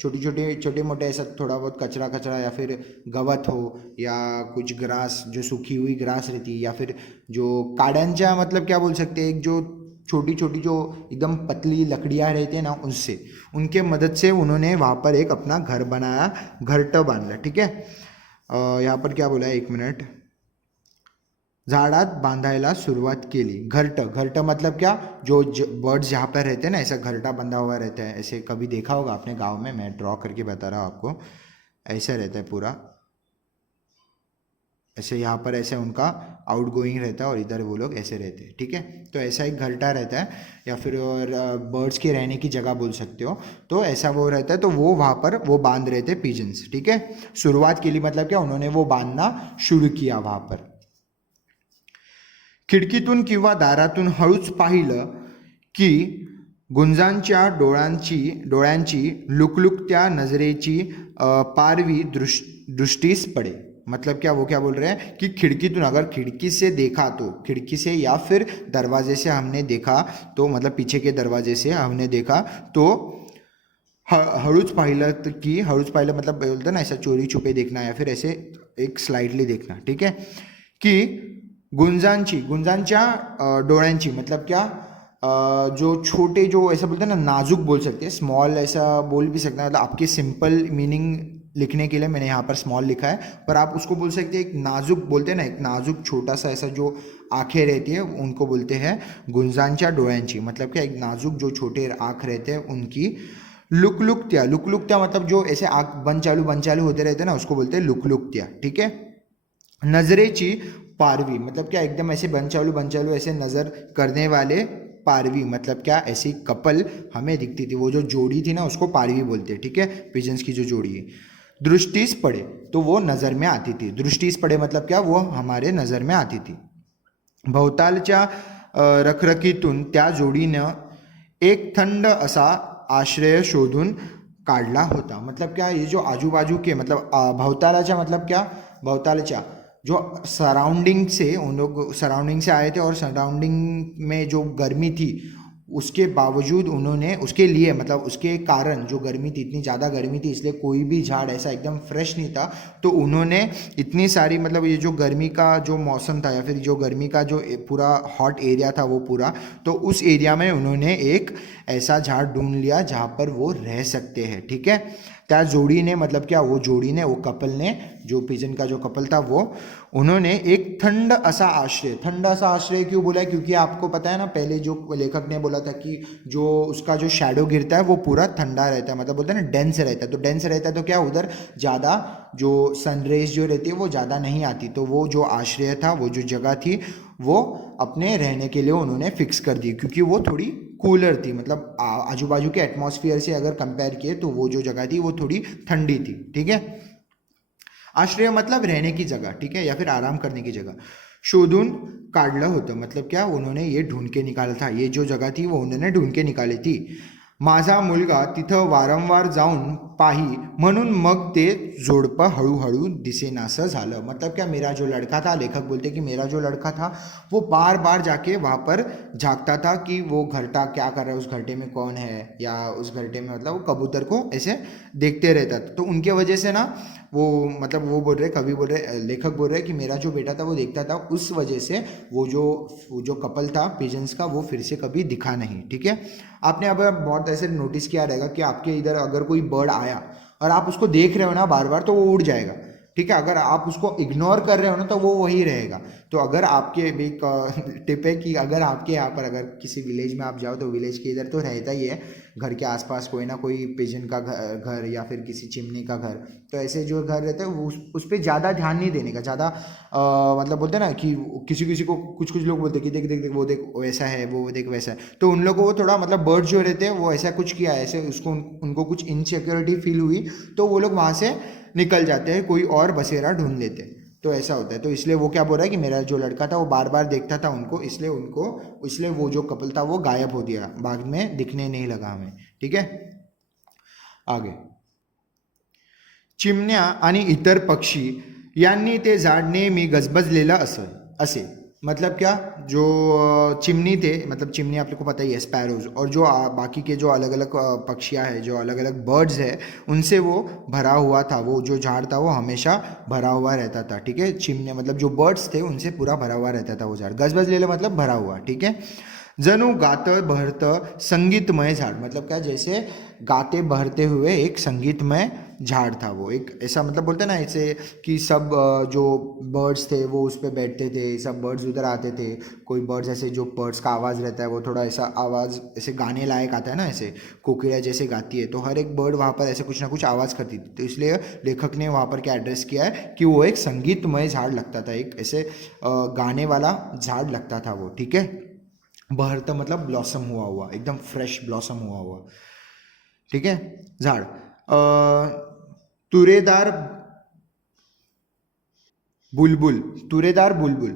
छोटे मोटे ऐसा थोड़ा बहुत कचरा या फिर गवत हो या कुछ ग्रास, जो सूखी हुई ग्रास रहती है, या फिर जो कांड्यांच्या मतलब क्या बोल सकते हैं, एक जो छोटी छोटी जो एकदम पतली लकड़ियाँ रहती है ना, उससे, उनके मदद से उन्होंने वहाँ पर एक अपना घर बनाया, घरटं बांधला, ठीक है। यहाँ पर क्या बोला है, 1 मिनट, झाडात बांधायला सुरुवात केली। घरटं मतलब क्या, जो बर्ड्स जहाँ पर रहते हैं ना, ऐसा घरटा बंधा हुआ रहता है, ऐसे कभी देखा होगा आपने गांव में, मैं ड्रॉ करके बता रहा हूँ आपको, ऐसा रहता है पूरा, ऐसे यहाँ पर ऐसे उनका आउट गोइंग रहता है और इधर वो लोग ऐसे रहते हैं, ठीक है। तो ऐसा एक घरटा रहता है, या फिर बर्ड्स के रहने की जगह बोल सकते हो, तो ऐसा वो रहता है। तो वो वहाँ पर वो बांध रहे थे पिजन्स, ठीक है। शुरुआत के लिए मतलब क्या, उन्होंने वो बांधना शुरू किया वहाँ पर। खिडकीतून किंवा दारातून हळूच पाहिलं की गुंजांच्या डोळ्यांची लुकलुकत्या नजरेची पारवी दृष्टीस पड़े। मतलब क्या, वो क्या बोल रहे हैं कि खिड़कीतून, अगर खिड़की से देखा तो, खिड़की से या फिर दरवाजे से हमने देखा तो, मतलब पीछे के दरवाजे से हमने देखा तो, हळूच पाहिलं की, हळूच पाहिलं मतलब बोलते ना ऐसा चोरी छुपे देखना या फिर ऐसे एक स्लाइडली देखना, ठीक है, कि गुंजांच्या डोळ्यांची मतलब क्या, जो छोटे, जो ऐसा बोलते हैं ना, नाजुक बोल सकते हैं, स्मॉल ऐसा बोल भी सकते हैं, मतलब आपके सिंपल मीनिंग लिखने के लिए मैंने यहाँ पर स्मॉल लिखा है, पर आप उसको बोल सकते हैं एक नाजुक, बोलते हैं ना, एक नाजुक छोटा सा ऐसा जो आँखें रहती है, उनको बोलते हैं गुंजांच्या डोळ्यांची। मतलब क्या, एक नाजुक जो छोटे आँख रहते हैं उनकी। लुकलुकत्या मतलब जो ऐसे आँख बंद चालू होते रहते हैं ना, उसको बोलते हैं लुकलुकत्या, ठीक है। नजरेची पारवी मतलब क्या, एकदम ऐसे बंद चालू ऐसे नज़र करने वाले, पारवी मतलब क्या, ऐसी कपल हमें दिखती थी। वो जो जोड़ी थी ना, उसको पारवी बोलते हैं, ठीक है, पिजन्स की जो जोड़ी है। दृष्टिस पड़े तो वो नज़र में आती थी। दृष्टिस पड़े मतलब क्या, वो हमारे नज़र में आती थी। भोवतालच्या रखरखीतून त्या जोडीनं एक थंड असा आश्रय शोधून काढला होता। मतलब क्या, ये जो आजूबाजू के मतलब भोवतालाच्या मतलब क्या, भोवतालच्या जो सराउंडिंग से, उन लोग सराउंडिंग से आए थे और सराउंडिंग में जो गर्मी थी, उसके बावजूद उन्होंने, उसके लिए मतलब उसके कारण जो गर्मी थी, इतनी ज़्यादा गर्मी थी, इसलिए कोई भी झाड़ ऐसा एकदम फ्रेश नहीं था। तो उन्होंने इतनी सारी मतलब ये जो गर्मी का जो मौसम था या फिर जो गर्मी का जो पूरा हॉट एरिया था वो पूरा, तो उस एरिया में उन्होंने एक ऐसा झाड़ ढूंढ लिया जहाँ पर वो रह सकते हैं, ठीक है। त्या जोड़ी ने मतलब क्या, वो जोड़ी ने, वो कपल ने, जो पिजन का जो कपल था वो, उन्होंने एक ठंड असा आश्रय क्यों बोला है, क्योंकि आपको पता है ना, पहले जो लेखक ने बोला था कि जो उसका जो शैडो गिरता है वो पूरा ठंडा रहता है, मतलब बोलते हैं ना डेंस रहता है। तो डेंस रहता है तो क्या, उधर ज़्यादा जो सनरेज जो रहती है वो ज़्यादा नहीं आती। तो वो जो आश्रय था, वो जो जगह थी, वो अपने रहने के लिए उन्होंने फिक्स कर दी, क्योंकि वो थोड़ी कूलर थी। मतलब आजू बाजू के एटमॉस्फेयर से अगर कंपेयर किए तो वो जो जगह थी वो थोड़ी ठंडी थी, ठीक है। आश्रय मतलब रहने की जगह, ठीक है, या फिर आराम करने की जगह। शोधून काढलं होतं मतलब क्या, उन्होंने ये ढूंढ के निकाला था, ये जो जगह थी वो उन्होंने ढूंढ के निकाली थी। माझा मुलगा तिथं वारंवार जाऊन पाही म्हणून मग ते जोडपं हळूहळू दिसेनासं झालं। मतलब क्या, मेरा जो लड़का था, लेखक बोलते कि मेरा जो लड़का था वो बार बार जाके वहाँ पर झाँकता था कि वो घरटा क्या कर रहा है, उस घरटे में कौन है, या उस घरटे में मतलब वो कबूतर को ऐसे देखते रहता था। तो उनके वजह से ना वो मतलब वो बोल रहे, कवि बोल रहे, लेखक बोल रहे कि मेरा जो बेटा था वो देखता था, उस वजह से वो जो कपल था पिजन्स का, वो फिर से कभी दिखा नहीं, ठीक है। आपने अब बहुत ऐसे नोटिस किया रहेगा कि आपके इधर अगर कोई बर्ड आया और आप उसको देख रहे हो ना बार बार, तो वो उड़ जाएगा। ठीक है। अगर आप उसको इग्नोर कर रहे हो ना तो वो वही रहेगा। तो अगर आपके एक टिप है कि अगर आपके यहाँ पर अगर किसी विलेज में आप जाओ तो विलेज के इधर तो रहता ही है, घर के आसपास कोई ना कोई पिजन का घर या फिर किसी चिमनी का घर, तो ऐसे जो घर रहते हैं वो उस पर ज़्यादा ध्यान नहीं देने का। ज़्यादा मतलब बोलते हैं ना कि किसी किसी को कुछ कुछ लोग बोलते हैं कि देख देख देख वो देख वैसा है, वो देख वैसा है, तो उन लोगों को थोड़ा मतलब बर्ड जो रहते हैं वो ऐसा कुछ किया ऐसे उसको उनको कुछ इनसिक्योरिटी फील हुई तो वो लोग वहाँ से निकल जाते हैं, कोई और बसेरा ढूंढ लेते हैं। तो ऐसा होता है। तो इसलिए वो क्या बोल रहा है कि मेरा जो लड़का था वो बार बार देखता था उनको, इसलिए वो जो कपल था वो गायब हो गया, बाद में दिखने नहीं लगा हमें। ठीक है, आगे। चिमण्या आणि इतर पक्षी यांनी ते झाड नेहमी गजबजलेलं असे। मतलब क्या, जो चिमनी थे, मतलब चिमनी आप लोग को पता ही है स्पैरोज, और जो बाकी के जो अलग अलग पक्षियाँ हैं, जो अलग अलग बर्ड्स है, उनसे वो भरा हुआ था। वो जो झाड़ था वो हमेशा भरा हुआ रहता था। ठीक है, चिमनी मतलब जो बर्ड्स थे उनसे पूरा भरा हुआ रहता था वो झाड़। गजबजलेलं मतलब भरा हुआ। ठीक है, जणू गातं बहरतं संगीतमय झाड़, मतलब क्या, जैसे गाते बहरते हुए एक संगीतमय झाड़ था वो। एक ऐसा मतलब बोलते ना ऐसे कि सब जो बर्ड्स थे वो उस पर बैठते थे, सब बर्ड्स उधर आते थे। कोई बर्ड्स ऐसे जो बर्ड्स का आवाज़ रहता है वो थोड़ा ऐसा आवाज़ ऐसे गाने लायक आता है ना, ऐसे कोकिला जैसे गाती है, तो हर एक बर्ड वहाँ पर ऐसे कुछ ना कुछ आवाज़ करती थी। तो इसलिए लेखक ने वहाँ पर क्या एड्रेस किया है कि वो एक संगीतमय झाड़ लगता था, एक ऐसे गाने वाला झाड़ लगता था वो। ठीक है, बहरता मतलब ब्लॉसम हुआ हुआ, एकदम फ्रेश ब्लॉसम हुआ हुआ। ठीक है, झाड तुरेदार बुलबुल, तुरेदार बुलबुल,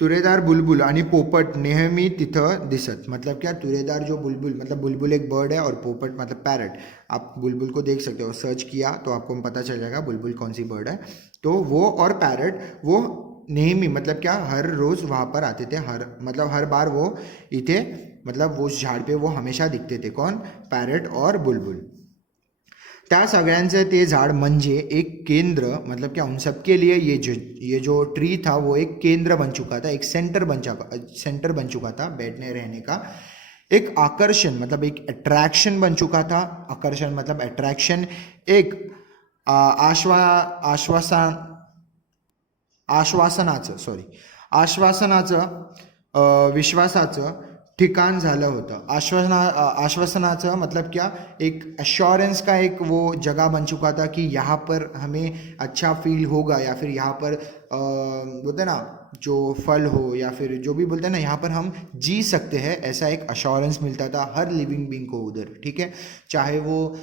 तुरेदार बुलबुल आणि पोपट नेहमी तिथं दिसत। मतलब क्या, तुरेदार जो बुलबुल, मतलब बुलबुल एक बर्ड है और पोपट मतलब पैरट। आप बुलबुल को देख सकते हो, सर्च किया तो आपको पता चल जाएगा बुलबुल कौन सी बर्ड है। तो वो और पैरट वो नेहमी मतलब क्या, हर रोज़ वहाँ पर आते थे, मतलब हर बार वो इथे मतलब वो झाड़ पे वो हमेशा दिखते थे। कौन, पैरट और बुलबुल। त्या सगळ्यांचं ते झाड़ म्हणजे एक केंद्र, मतलब क्या, उन सब के लिए ये जो ट्री था वो एक केंद्र बन चुका था, एक सेंटर बन चुका था बैठने रहने का। एक आकर्षण मतलब एक अट्रैक्शन बन चुका था। आकर्षण मतलब अट्रैक्शन। एक आश्वासन आश्वासनाचं विश्वासाचं ठिकाण झालं होतं। आश्वासनाचं मतलब क्या, एक अश्योरेंस का एक वो जगह बन चुका था कि यहाँ पर हमें अच्छा फील होगा, या फिर यहाँ पर बोलते हैं ना जो फल हो या फिर जो भी बोलते हैं ना, यहाँ पर हम जी सकते हैं, ऐसा एक अश्योरेंस मिलता था हर लिविंग बींग को उधर। ठीक है, चाहे वो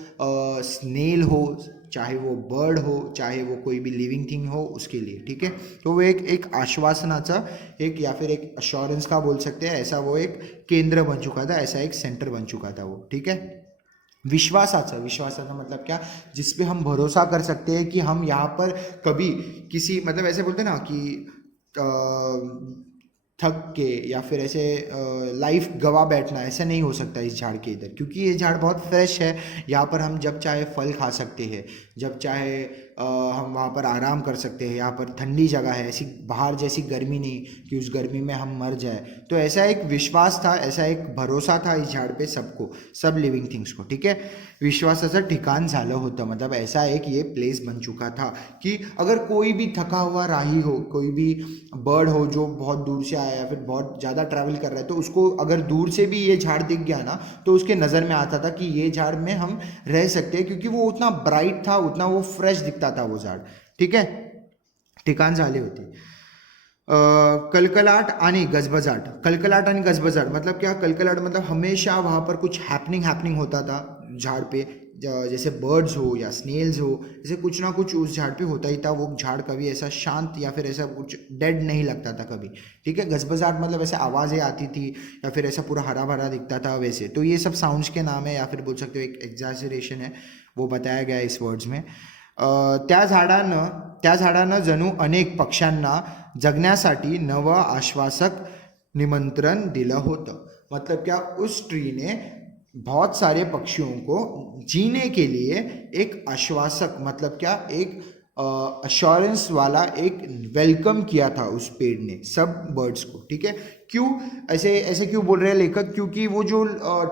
स्नेल हो, चाहे वो बर्ड हो, चाहे वो कोई भी लिविंग थिंग हो उसके लिए। ठीक है, तो वो एक आश्वासनाचा एक या फिर एक अश्योरेंस का बोल सकते हैं, ऐसा वो एक केंद्र बन चुका था, ऐसा एक सेंटर बन चुका था वो। ठीक है, विश्वासाचा मतलब क्या, जिस पे हम भरोसा कर सकते हैं कि हम यहाँ पर कभी किसी मतलब ऐसे बोलते हैं ना कि थक के या फिर ऐसे लाइफ गवा बैठना, ऐसा नहीं हो सकता इस झाड़ के इधर, क्योंकि ये झाड़ बहुत फ्रेश है। यहाँ पर हम जब चाहे फल खा सकते हैं, जब चाहे हम वहाँ पर आराम कर सकते हैं। यहाँ पर ठंडी जगह है, ऐसी बाहर जैसी गर्मी नहीं कि उस गर्मी में हम मर जाए। तो ऐसा एक विश्वास था, ऐसा एक भरोसा था इस झाड़ पे सबको, सब लिविंग थिंग्स को। ठीक है, विश्वासाचं ठिकाण झालं होतं, मतलब ऐसा एक ये प्लेस बन चुका था कि अगर कोई भी थका हुआ राही हो, कोई भी बर्ड हो जो बहुत दूर से आया या फिर बहुत ज़्यादा ट्रैवल कर रहा है, तो उसको अगर दूर से भी ये झाड़ दिख गया ना तो उसके नज़र में आता था कि ये झाड़ में हम रह सकते हैं, क्योंकि वो उतना ब्राइट था, उतना वो फ्रेश दिखता था वो झाड़। ठीक है, ठिकाण झाली होती। कलकलाट आणि गजबजाट, कलकलाट आणि गजबजाट मतलब क्या, कलकलाट मतलब हमेशा वहाँ पर कुछ हैपनिंग होता था झाड़ पे, जैसे बर्ड्स हो या स्नेल्स हो, जैसे कुछ ना कुछ उस झाड़ पे होता ही था। वो झाड़ कभी ऐसा शांत या फिर ऐसा कुछ डेड नहीं लगता था कभी। ठीक है, गजबजाट मतलब ऐसे आवाज़ें आती थी या फिर ऐसा पूरा हरा भरा दिखता था वैसे। तो ये सब साउंड्स के नाम है, या फिर बोल सकते हो एक एग्जैजरेशन है, वो बताया गया है इस वर्ड्स में। त्या झाडानं जणू अनेक पक्ष्यांना जगण्यासाठी नवं आश्वासक निमंत्रण दिलं होतं। मतलब क्या, उस ट्री ने बहुत सारे पक्षियों को जीने के लिए एक आश्वासक मतलब क्या, एक अश्योरेंस वाला एक वेलकम किया था उस पेड़ ने सब बर्ड्स को, ठीक है। क्यों ऐसे ऐसे क्यों बोल रहे हैं लेखक, क्योंकि वो जो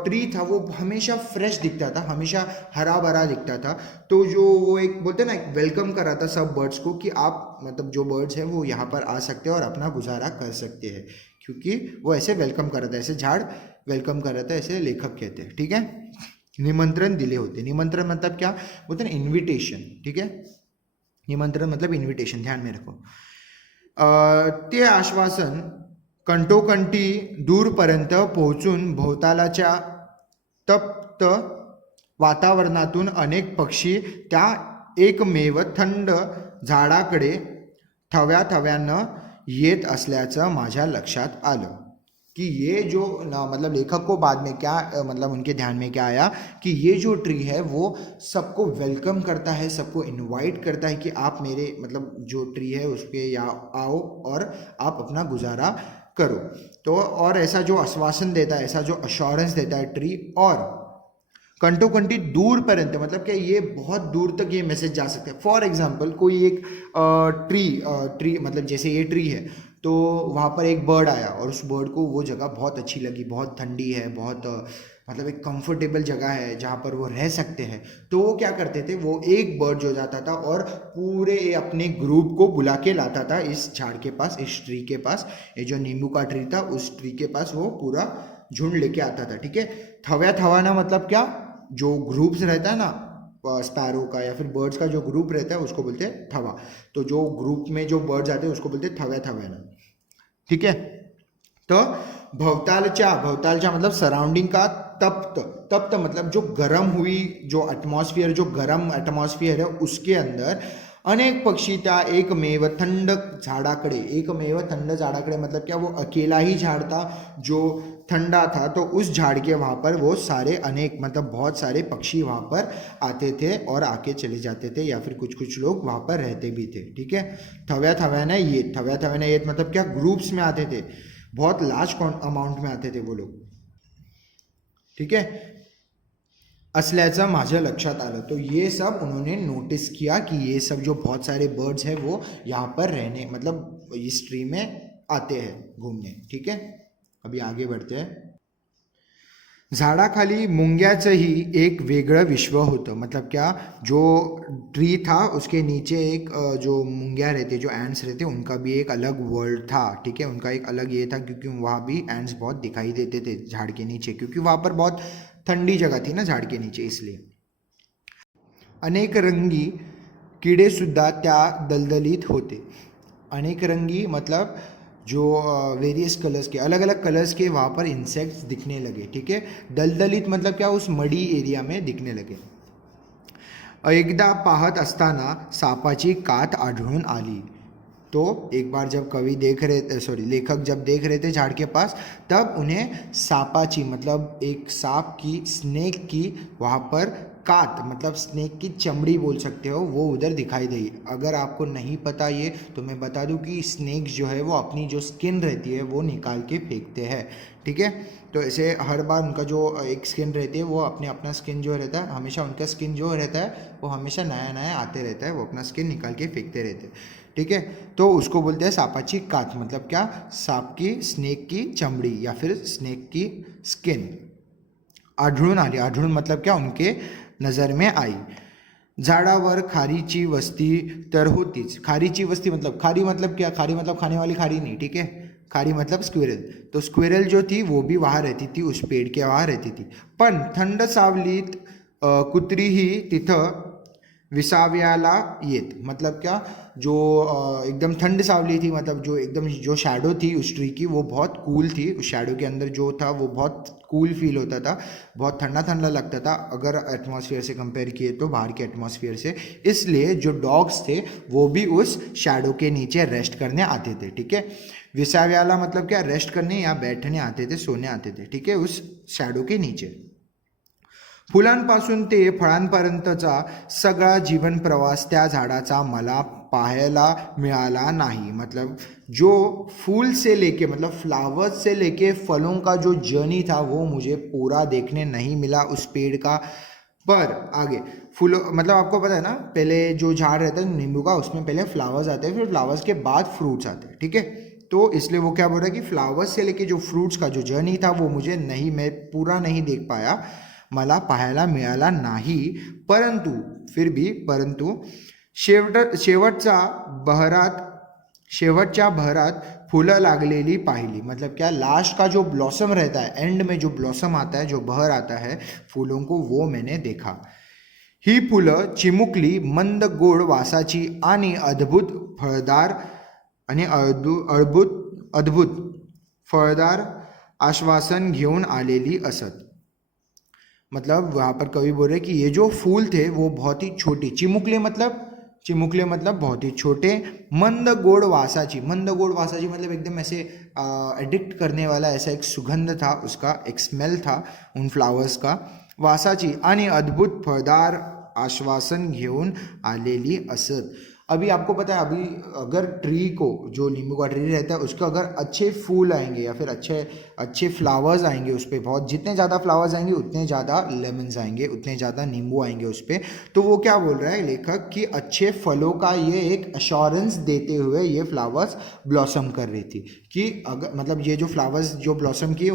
ट्री था वो हमेशा फ्रेश दिखता था, हमेशा हरा भरा दिखता था। तो जो वो एक बोलते हैं ना, एक वेलकम कर रहा था सब बर्ड्स को कि आप मतलब जो बर्ड्स हैं वो यहाँ पर आ सकते हैं और अपना गुजारा कर सकते हैं, क्योंकि वो ऐसे वेलकम कर रहा था, ऐसे झाड़ वेलकम कर रहा था, ऐसे लेखक कहते हैं, ठीक है। निमंत्रण दिले होते, निमंत्रण मतलब क्या बोलते हैं ना, इन्विटेशन, ठीक है। निमंत्रण मतलब इन्विटेशन, ध्यान में रखो। ते आश्वासन कंठोकंठी दूरपर्यंत पोहोचून भोवतालाच्या तप्त वातावरणातून अनेक पक्षी त्या एकमेव थंड झाडाकडे थव्या थव्यानं येत असल्याचं माझ्या लक्षात आलं। कि ये जो मतलब लेखक को बाद में क्या मतलब उनके ध्यान में क्या आया कि ये जो ट्री है वो सबको वेलकम करता है, सबको इनवाइट करता है कि आप मेरे मतलब जो ट्री है उस पर या आओ और आप अपना गुजारा करो। तो और ऐसा जो आश्वासन देता है, ऐसा जो अश्योरेंस देता है ट्री, और कंठोकंठी दूर पर्यंत मतलब क्या ये बहुत दूर तक ये मैसेज जा सकता है। फॉर एग्जाम्पल कोई एक ट्री मतलब जैसे ये ट्री है तो वहाँ पर एक बर्ड आया और उस बर्ड को वो जगह बहुत अच्छी लगी, बहुत ठंडी है, बहुत मतलब एक कंफर्टेबल जगह है जहाँ पर वो रह सकते हैं। तो वो क्या करते थे, वो एक बर्ड जो जाता था और पूरे अपने ग्रुप को बुला के लाता था इस झाड़ के पास, इस ट्री के पास। ये जो नींबू का ट्री था उस ट्री के पास वो पूरा झुंड लेके आता था, ठीक है। थव्या थवाना मतलब क्या, जो ग्रुप्स रहता है ना स्पैरो का या फिर बर्ड्स का जो ग्रुप रहता है उसको बोलते हैं थवा। तो जो ग्रुप में जो बर्ड्स आते हैं उसको बोलते हैं थव्या थव्याना, ठीक है। तो भवतालचा मतलब सराउंडिंग का, तप्त, तप्त मतलब जो गर्म हुई, जो एटमॉस्फेयर, जो गर्म एटमॉस्फेयर है उसके अंदर अनेक पक्षी त्या एकमेव थंड झाडाकडे, एकमेव थंड झाडाकडे मतलब क्या, वो अकेला ही झाड़ था जो ठंडा था। तो उस झाड़ के वहाँ पर वो सारे अनेक मतलब बहुत सारे पक्षी वहाँ पर आते थे और आके चले जाते थे, या फिर कुछ कुछ लोग वहाँ पर रहते भी थे, ठीक है। थव्या थव्याना येत, थव्या थव्याना येत मतलब क्या, ग्रुप्स में आते थे, बहुत लार्ज अमाउंट में आते थे वो लोग, ठीक है। असल्याचं माझ्या लक्षात आलं। तो ये सब उन्होंने नोटिस किया कि ये सब जो बहुत सारे बर्ड्स हैं वो यहाँ पर रहने मतलब इस ट्री में आते हैं घूमने, ठीक है। अभी आगे बढ़ते हैं। झाडाखाली मुंग्याचंही एक वेगळं विश्व होतं, मतलब क्या, जो ट्री था उसके नीचे एक जो मुंग्या रहते, जो एंड्स रहते, उनका भी एक अलग वर्ल्ड था, ठीक है। उनका एक अलग ये था क्योंकि वहाँ भी एंड्स बहुत दिखाई देते थे झाड़ के नीचे, क्योंकि वहाँ पर बहुत ठंडी जगह थी ना झाड़ के नीचे, इसलिए। अनेक रंगी किडे सुद्धा त्या दलदलीत होते। अनेक रंगी मतलब जो वेरियस कलर्स के, अलग अलग कलर्स के वहाँ पर इंसेक्ट्स दिखने लगे, ठीक है। दलदलीत मतलब क्या, उस मडी एरिया में दिखने लगे। एकदा पाहत असताना सापाची कात आढळून आली। तो एक बार जब कवि देख रहे, सॉरी लेखक जब देख रहे थे झाड़ के पास, तब उन्हें सापाची मतलब एक सांप की, स्नेक की वहाँ पर कात मतलब स्नेक की चमड़ी बोल सकते हो, वो उधर दिखाई दी। अगर आपको नहीं पता ये तो मैं बता दूं कि स्नेक्स जो है वो अपनी जो स्किन रहती है वो निकाल के फेंकते हैं, ठीक है। तो ऐसे हर बार उनका जो एक स्किन रहती है वो अपना स्किन जो रहता है, हमेशा उनका स्किन जो रहता है वो हमेशा नया नया आते रहता है, वो अपना स्किन निकाल के फेंकते रहते हैं, ठीक है। तो उसको बोलते हैं सापाची कात, मतलब क्या, सांप की, स्नेक की चमड़ी या फिर स्नेक की स्किन। आढळून आली, आढळून मतलब क्या, उनके नज़र में आई। झाडावर खारीची वस्ती तर होतीच। खारीची वस्ती मतलब, खारी मतलब क्या, खारी मतलब खाने वाली खारी नहीं, ठीक है। खारी मतलब स्क्विरल। तो स्क्विरल जो थी वो भी वहाँ रहती थी, उस पेड़ के वहाँ रहती थी। पण थंड सावलीत कुत्री ही तिथं विसाव्याला येत, मतलब क्या, जो एकदम ठंड सावली थी, मतलब जो एकदम जो शैडो थी उस ट्री की वो बहुत कूल थी, उस शैडो के अंदर जो था वो बहुत कूल फील होता था, बहुत ठंडा ठंडा लगता था अगर एटमॉस्फेयर से कंपेयर किए तो, बाहर के एटमॉस्फेयर से। इसलिए जो डॉग्स थे वो भी उस शैडो के नीचे रेस्ट करने आते थे, ठीक है। विसाव्याला मतलब क्या, रेस्ट करने या बैठने आते थे, सोने आते थे, ठीक है, उस शैडो के नीचे। फुलांपासून ते फळांपर्यंतचा सगळा जीवन प्रवास त्या झाडाचा मला पाहायला मिळाला नाही। मतलब जो फूल से लेके मतलब फ्लावर्स से लेके फलों का जो जर्नी था वो मुझे पूरा देखने नहीं मिला उस पेड़ का, पर आगे फूलों मतलब आपको पता है ना, पहले जो झाड़ रहता है नींबू का उसमें पहले फ्लावर्स आते हैं, फिर फ्लावर्स के बाद फ्रूट्स आते हैं, ठीक है। तो इसलिए वो क्या बोल रहा है कि फ्लावर्स से लेके जो फ्रूट्स का जो जर्नी था वो मुझे नहीं, मैं पूरा नहीं देख पाया, मला पाहायला मिळाला नाही, परंतु फिर भी परंतु शेवटचा बहरात शेवटच्या बहरात फुलं लागलेली पाहिली। मतलब क्या, लास्ट का जो ब्लॉसम रहता है, एंड में जो ब्लॉसम आता है, जो बहर आता है फूलों को, वो मैंने देखा। ही फुलं चिमुकली मंद गोड वासाची आणि अद्भुत फळदार आणि अद्भुत फळदार आश्वासन घेऊन आलेली असत। मतलब वहाँ पर कवि बोल रहे कि ये जो फूल थे वो बहुत ही छोटी, चिमुकले मतलब बहुत ही छोटे, मंद गोड वासाची मतलब एकदम ऐसे एडिक्ट करने वाला ऐसा एक सुगंध था उसका, एक स्मेल था उन फ्लावर्स का, वासाची आणि अद्भुत फळदार आश्वासन घेऊन आलेली असत। अभी आपको पता है, अभी अगर ट्री को, जो नींबू का ट्री रहता है उसको अगर अच्छे फूल आएंगे या फिर अच्छे फ्लावर्स आएंगे उस पर, बहुत जितने ज़्यादा फ्लावर्स आएंगे उतने ज़्यादा लेमन्स आएंगे, उतने ज़्यादा नींबू आएंगे उस पर। तो वो क्या बोल रहा है लेखक कि अच्छे फलों का ये एक अश्योरेंस देते हुए ये फ्लावर्स ब्लॉसम कर रही थी, कि अगर मतलब ये जो फ्लावर्स जो ब्लॉसम किए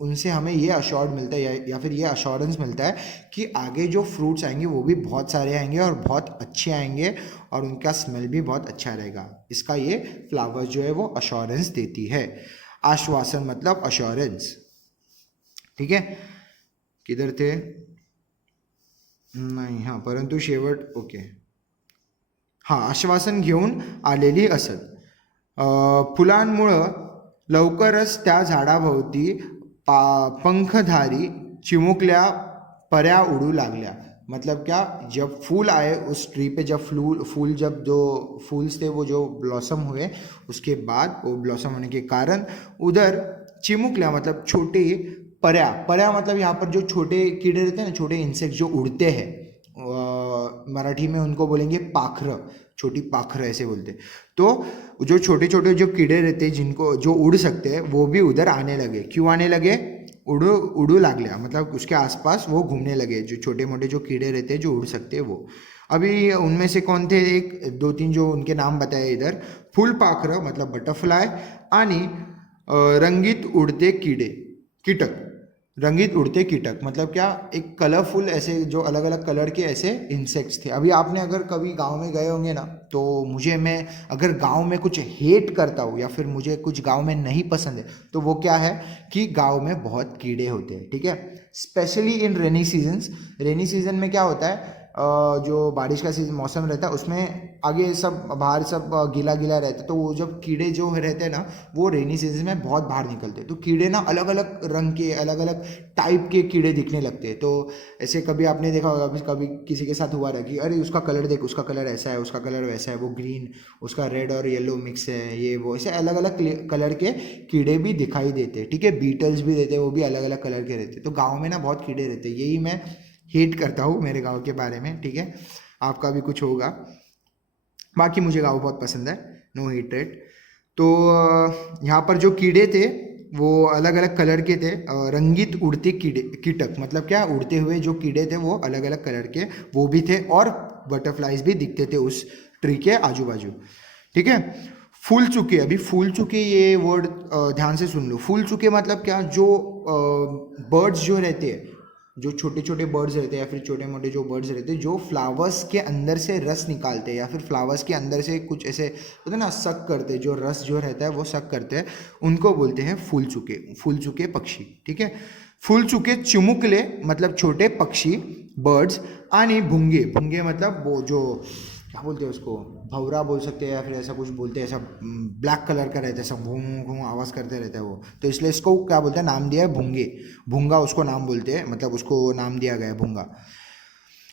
उनसे हमें ये अश्योर्ड मिलता है या फिर ये अश्योरेंस मिलता है कि आगे जो फ्रूट्स आएंगे वो भी बहुत सारे आएंगे और बहुत अच्छे आएंगे और उनका स्मेल भी बहुत अच्छा रहेगा। इसका ये फ्लावर्स जो है वो अश्योरेंस देती है। आश्वासन मतलब अश्योरेंस, ठीक है। किधर थे, नहीं, हाँ, परंतु शेवट, ओके, हाँ, आश्वासन घेऊन आलेली असत। फुलांमुळं लवकरच त्या झाडाभोवती पंखधारी चिमुकल्या पऱ्या उडू लागल्या। मतलब क्या, जब फूल आए उस ट्री पे, जब फूल जब जो फूल्स थे वो जो ब्लॉसम हुए, उसके बाद वो ब्लॉसम होने के कारण उधर चिमुकल्या मतलब छोटे पर्या मतलब यहाँ पर जो छोटे कीड़े रहते हैं ना, छोटे इंसेक्ट जो उड़ते हैं, मराठी में उनको बोलेंगे पाखर, छोटी पाखर ऐसे बोलते। तो जो छोटे छोटे जो कीड़े रहते हैं जिनको जो उड़ सकते हैं वो भी उधर आने लगे। क्यों आने लगे, उड़ू लागल्या मतलब उसके आसपास वो घूमने लगे, जो छोटे मोटे जो कीड़े रहते हैं जो उड़ सकते हैं वो। अभी उनमें से कौन थे, एक दो तीन जो उनके नाम बताए इधर, फूलपाखरं मतलब बटरफ्लाई आणि रंगीत उड़ते कीटक। रंगीत उड़ते कीटक मतलब क्या, एक कलरफुल ऐसे जो अलग अलग कलर के ऐसे इंसेक्ट्स थे। अभी आपने अगर कभी गांव में गए होंगे ना, तो मैं अगर गांव में कुछ हेट करता हूँ या फिर मुझे कुछ गांव में नहीं पसंद है, तो वो क्या है कि गांव में बहुत कीड़े होते हैं, ठीक है। स्पेशली इन रेनी सीजन में क्या होता है, जो बारिश का मौसम रहता है उसमें आगे सब बाहर सब गीला गीला रहता है, तो वो जब कीड़े जो रहते हैं ना वो रेनी सीजन में बहुत बाहर निकलते हैं। तो कीड़े ना अलग अलग रंग के, अलग अलग टाइप के कीड़े दिखने लगते हैं। तो ऐसे कभी आपने देखा होगा, कभी किसी के साथ हुआ रहा कि अरे उसका कलर देख, उसका कलर ऐसा है, उसका कलर वैसा है, वो ग्रीन, उसका रेड और येलो मिक्स है, ये वो, ऐसे अलग अलग कलर के कीड़े भी दिखाई देते हैं, ठीक है। बीटल्स भी रहते हैं, वो भी अलग अलग कलर के रहते हैं। तो गाँव में ना बहुत कीड़े रहते हैं, यही मैं हेट करता हूँ मेरे गांव के बारे में, ठीक है। आपका भी कुछ होगा, बाकी मुझे गांव बहुत पसंद है, नो हेट्रेड। तो यहाँ पर जो कीड़े थे वो अलग अलग कलर के थे, रंगीत उड़ते कीटक मतलब क्या, उड़ते हुए जो कीड़े थे वो अलग अलग कलर के वो भी थे, और बटरफ्लाइज भी दिखते थे उस ट्री के आजू बाजू, ठीक है। फूल चुके, अभी फूल चुके ये वर्ड ध्यान से सुन लो। फूल चुके मतलब क्या, जो बर्ड्स जो रहते हैं, जो छोटे छोटे बर्ड्स रहते हैं या फिर छोटे मोटे जो बर्ड्स रहते हैं, जो फ्लावर्स के अंदर से रस निकालते हैं या फिर फ्लावर्स के अंदर से कुछ ऐसे होते हैं ना, सक करते हैं, जो रस जो रहता है वो सक करते हैं, उनको बोलते हैं फूल चुके पक्षी, ठीक है। फूल चुके चिमुकले मतलब छोटे पक्षी, बर्ड्स, आणि भुंगे मतलब वो जो क्या बोलते हैं उसको, भौरा बोल सकते हैं या फिर ऐसा कुछ बोलते हैं, ऐसा ब्लैक कलर का रहता है, ऐसा घूम घूम आवाज़ करते रहता है वो, तो इसलिए इसको क्या बोलते हैं, नाम दिया है भुंगा उसको नाम बोलते हैं, मतलब उसको नाम दिया गया है भुंगा।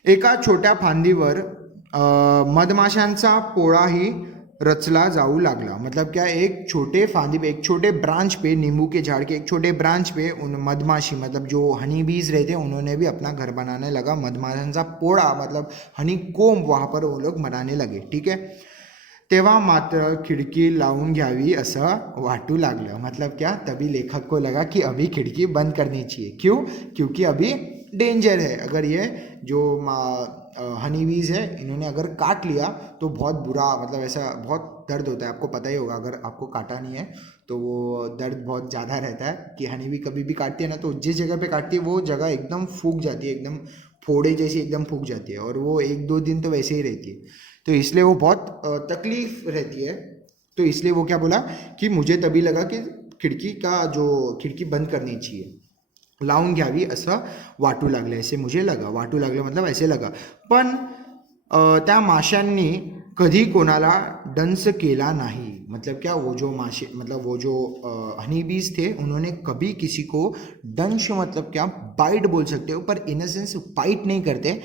एका छोट्या फांदीवर मधमाशांचा पोळाही रचला जाऊ लागला। मतलब क्या, एक छोटे फांदी पे, एक छोटे ब्रांच पे, नींबू के झाड़ के एक छोटे ब्रांच पे उन मधमाशी मतलब जो हनी बीज रहते हैं उन्होंने भी अपना घर बनाने लगा। मधमाशांचा पोड़ा मतलब हनी कोम्ब वहाँ पर वो लोग बनाने लगे, ठीक है। तेव्हा मात्र खिडकी लावून घ्यावी असं वाटू लागलं. मतलब क्या, तभी लेखक को लगा कि अभी खिड़की बंद करनी चाहिए. क्यों? क्योंकि अभी डेंजर है. अगर ये जो हनी बीज है इन्होंने अगर काट लिया तो बहुत बुरा, मतलब ऐसा बहुत दर्द होता है. आपको पता ही होगा, अगर आपको काटा नहीं है तो वो दर्द बहुत ज़्यादा रहता है. कि हनी बी कभी भी काटती है ना, तो जिस जगह पे काटती है वो जगह एकदम फूक जाती है, एकदम फोड़े जैसी एकदम फूक जाती है. और वो 1-2 दिन तो वैसे ही रहती है. तो इसलिए वो बहुत तकलीफ रहती है. तो इसलिए वो क्या बोला कि मुझे तभी लगा कि खिड़की बंद करनी चाहिए. लावून घ्यावी असं वाटू लागलं. ऐसे मुझे लगा. वाटू लागलं मतलब ऐसे लगा. पण त्या माशांनी कधी कोणाला डंस केला नाही. मतलब क्या, वो जो माशे, मतलब वो जो हनी बीज थे उन्होंने कभी किसी को डंश, मतलब क्या, बाइट बोल सकते हो, पर इन अ सेंस बाइट नहीं करते.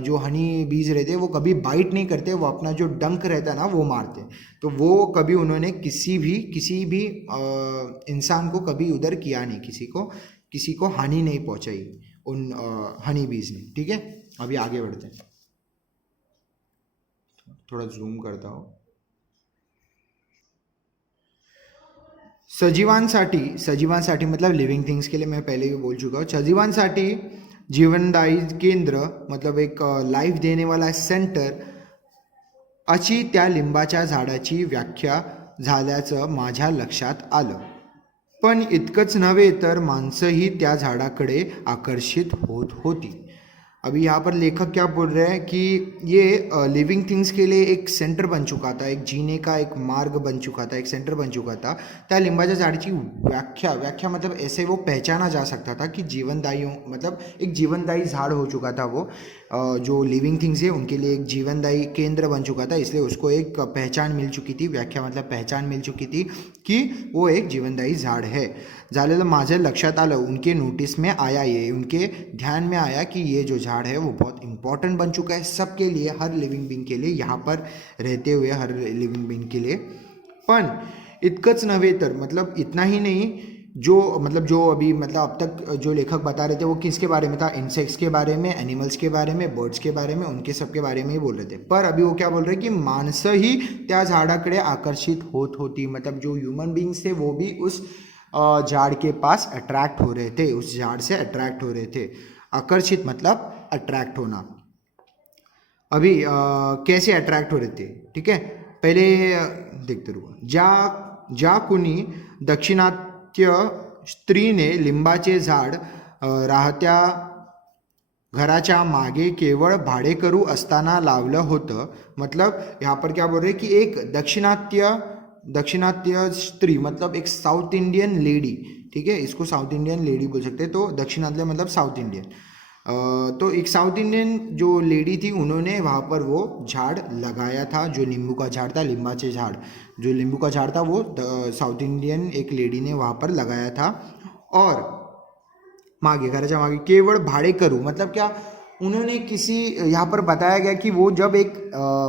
जो हनी बीज रहते हैं वो कभी बाइट नहीं करते. वो अपना जो डंक रहता है ना वो मारते. तो वो कभी उन्होंने किसी भी इंसान को कभी उधर किया नहीं, किसी को हानि नहीं पहुंचाई उन हनी बीज ने. ठीक है, अभी आगे बढ़ते हैं. थोड़ा जूम करता हूँ. सजीवांसाठी मतलब लिविंग थिंग्स के लिए मैं पहले भी बोल चुका हूँ. सजीवांसाठी जीवनदायी केंद्र मतलब एक लाईफ देने वाला सेंटर अशी त्या लिंबाच्या झाडाची व्याख्या झाल्याचं माझ्या लक्षात आलं. पण इतकंच नव्हे तर माणसंही त्या झाडाकडे आकर्षित होत होती. अभी यहाँ पर लेखक क्या बोल रहे हैं कि ये लिविंग थिंग्स के लिए एक सेंटर बन चुका था, एक जीने का एक मार्ग बन चुका था, एक सेंटर बन चुका था. त्या लिंबाच्या झाडाची व्याख्या मतलब ऐसे वो पहचाना जा सकता था कि जीवनदायी, मतलब एक जीवनदायी झाड़ हो चुका था वो. जो लिविंग थिंग्स है उनके लिए एक जीवनदायी केंद्र बन चुका था. इसलिए उसको एक पहचान मिल चुकी थी. व्याख्या मतलब पहचान मिल चुकी थी कि वो एक जीवनदायी झाड़ है. झालेलं माझ्या लक्षात आलं. उनके नोटिस में आया, ये उनके ध्यान में आया कि ये जो झाड़ है वो बहुत इंपॉर्टेंट बन चुका है सबके लिए, हर लिविंग बीइंग के लिए, यहाँ पर रहते हुए हर लिविंग बीइंग के लिए. पण इतकंच नव्हे तर, मतलब इतना ही नहीं, जो अभी मतलब अब तक जो लेखक बता रहे थे वो किसके बारे में था? इंसेक्ट्स के बारे में, एनिमल्स के बारे में, बर्ड्स के बारे में, उनके सब के बारे में ही बोल रहे थे. पर अभी वो क्या बोल रहे हैं कि माणसं ही त्या झाडाकडे आकर्षित होत होती. मतलब जो ह्यूमन बीइंग्स थे वो भी उस झाड़ के पास अट्रैक्ट हो रहे थे, उस झाड़ से अट्रैक्ट हो रहे थे. आकर्षित मतलब अट्रैक्ट होना. अभी कैसे अट्रैक्ट हो रहे थे, ठीक है, पहले देखते रहो. ज्या कुणी दक्षिणात्य स्त्रीने लिंबाचे झाड राहत्या घराच्या मागे केवळ भाडेकरू असताना लावलं होतं. मतलब यहाँ पर क्या बोल रहे कि एक दक्षिणात्य स्त्री मतलब एक साउथ इंडियन लेडी. ठीक है, इसको साउथ इंडियन लेडी बोल सकते हैं. तो दक्षिणात्य मतलब साउथ इंडियन. तो एक साउथ इंडियन जो लेडी थी उन्होंने वहाँ पर वो झाड़ लगाया था, जो नींबू का झाड़ था, लिंबाचे झाड़, जो नींबू का झाड़ था वो साउथ इंडियन एक लेडी ने वहाँ पर लगाया था. और मागे, घराच्या मागे केवळ भाडेकरू मतलब क्या, उन्होंने किसी, यहाँ पर बताया गया कि वो जब एक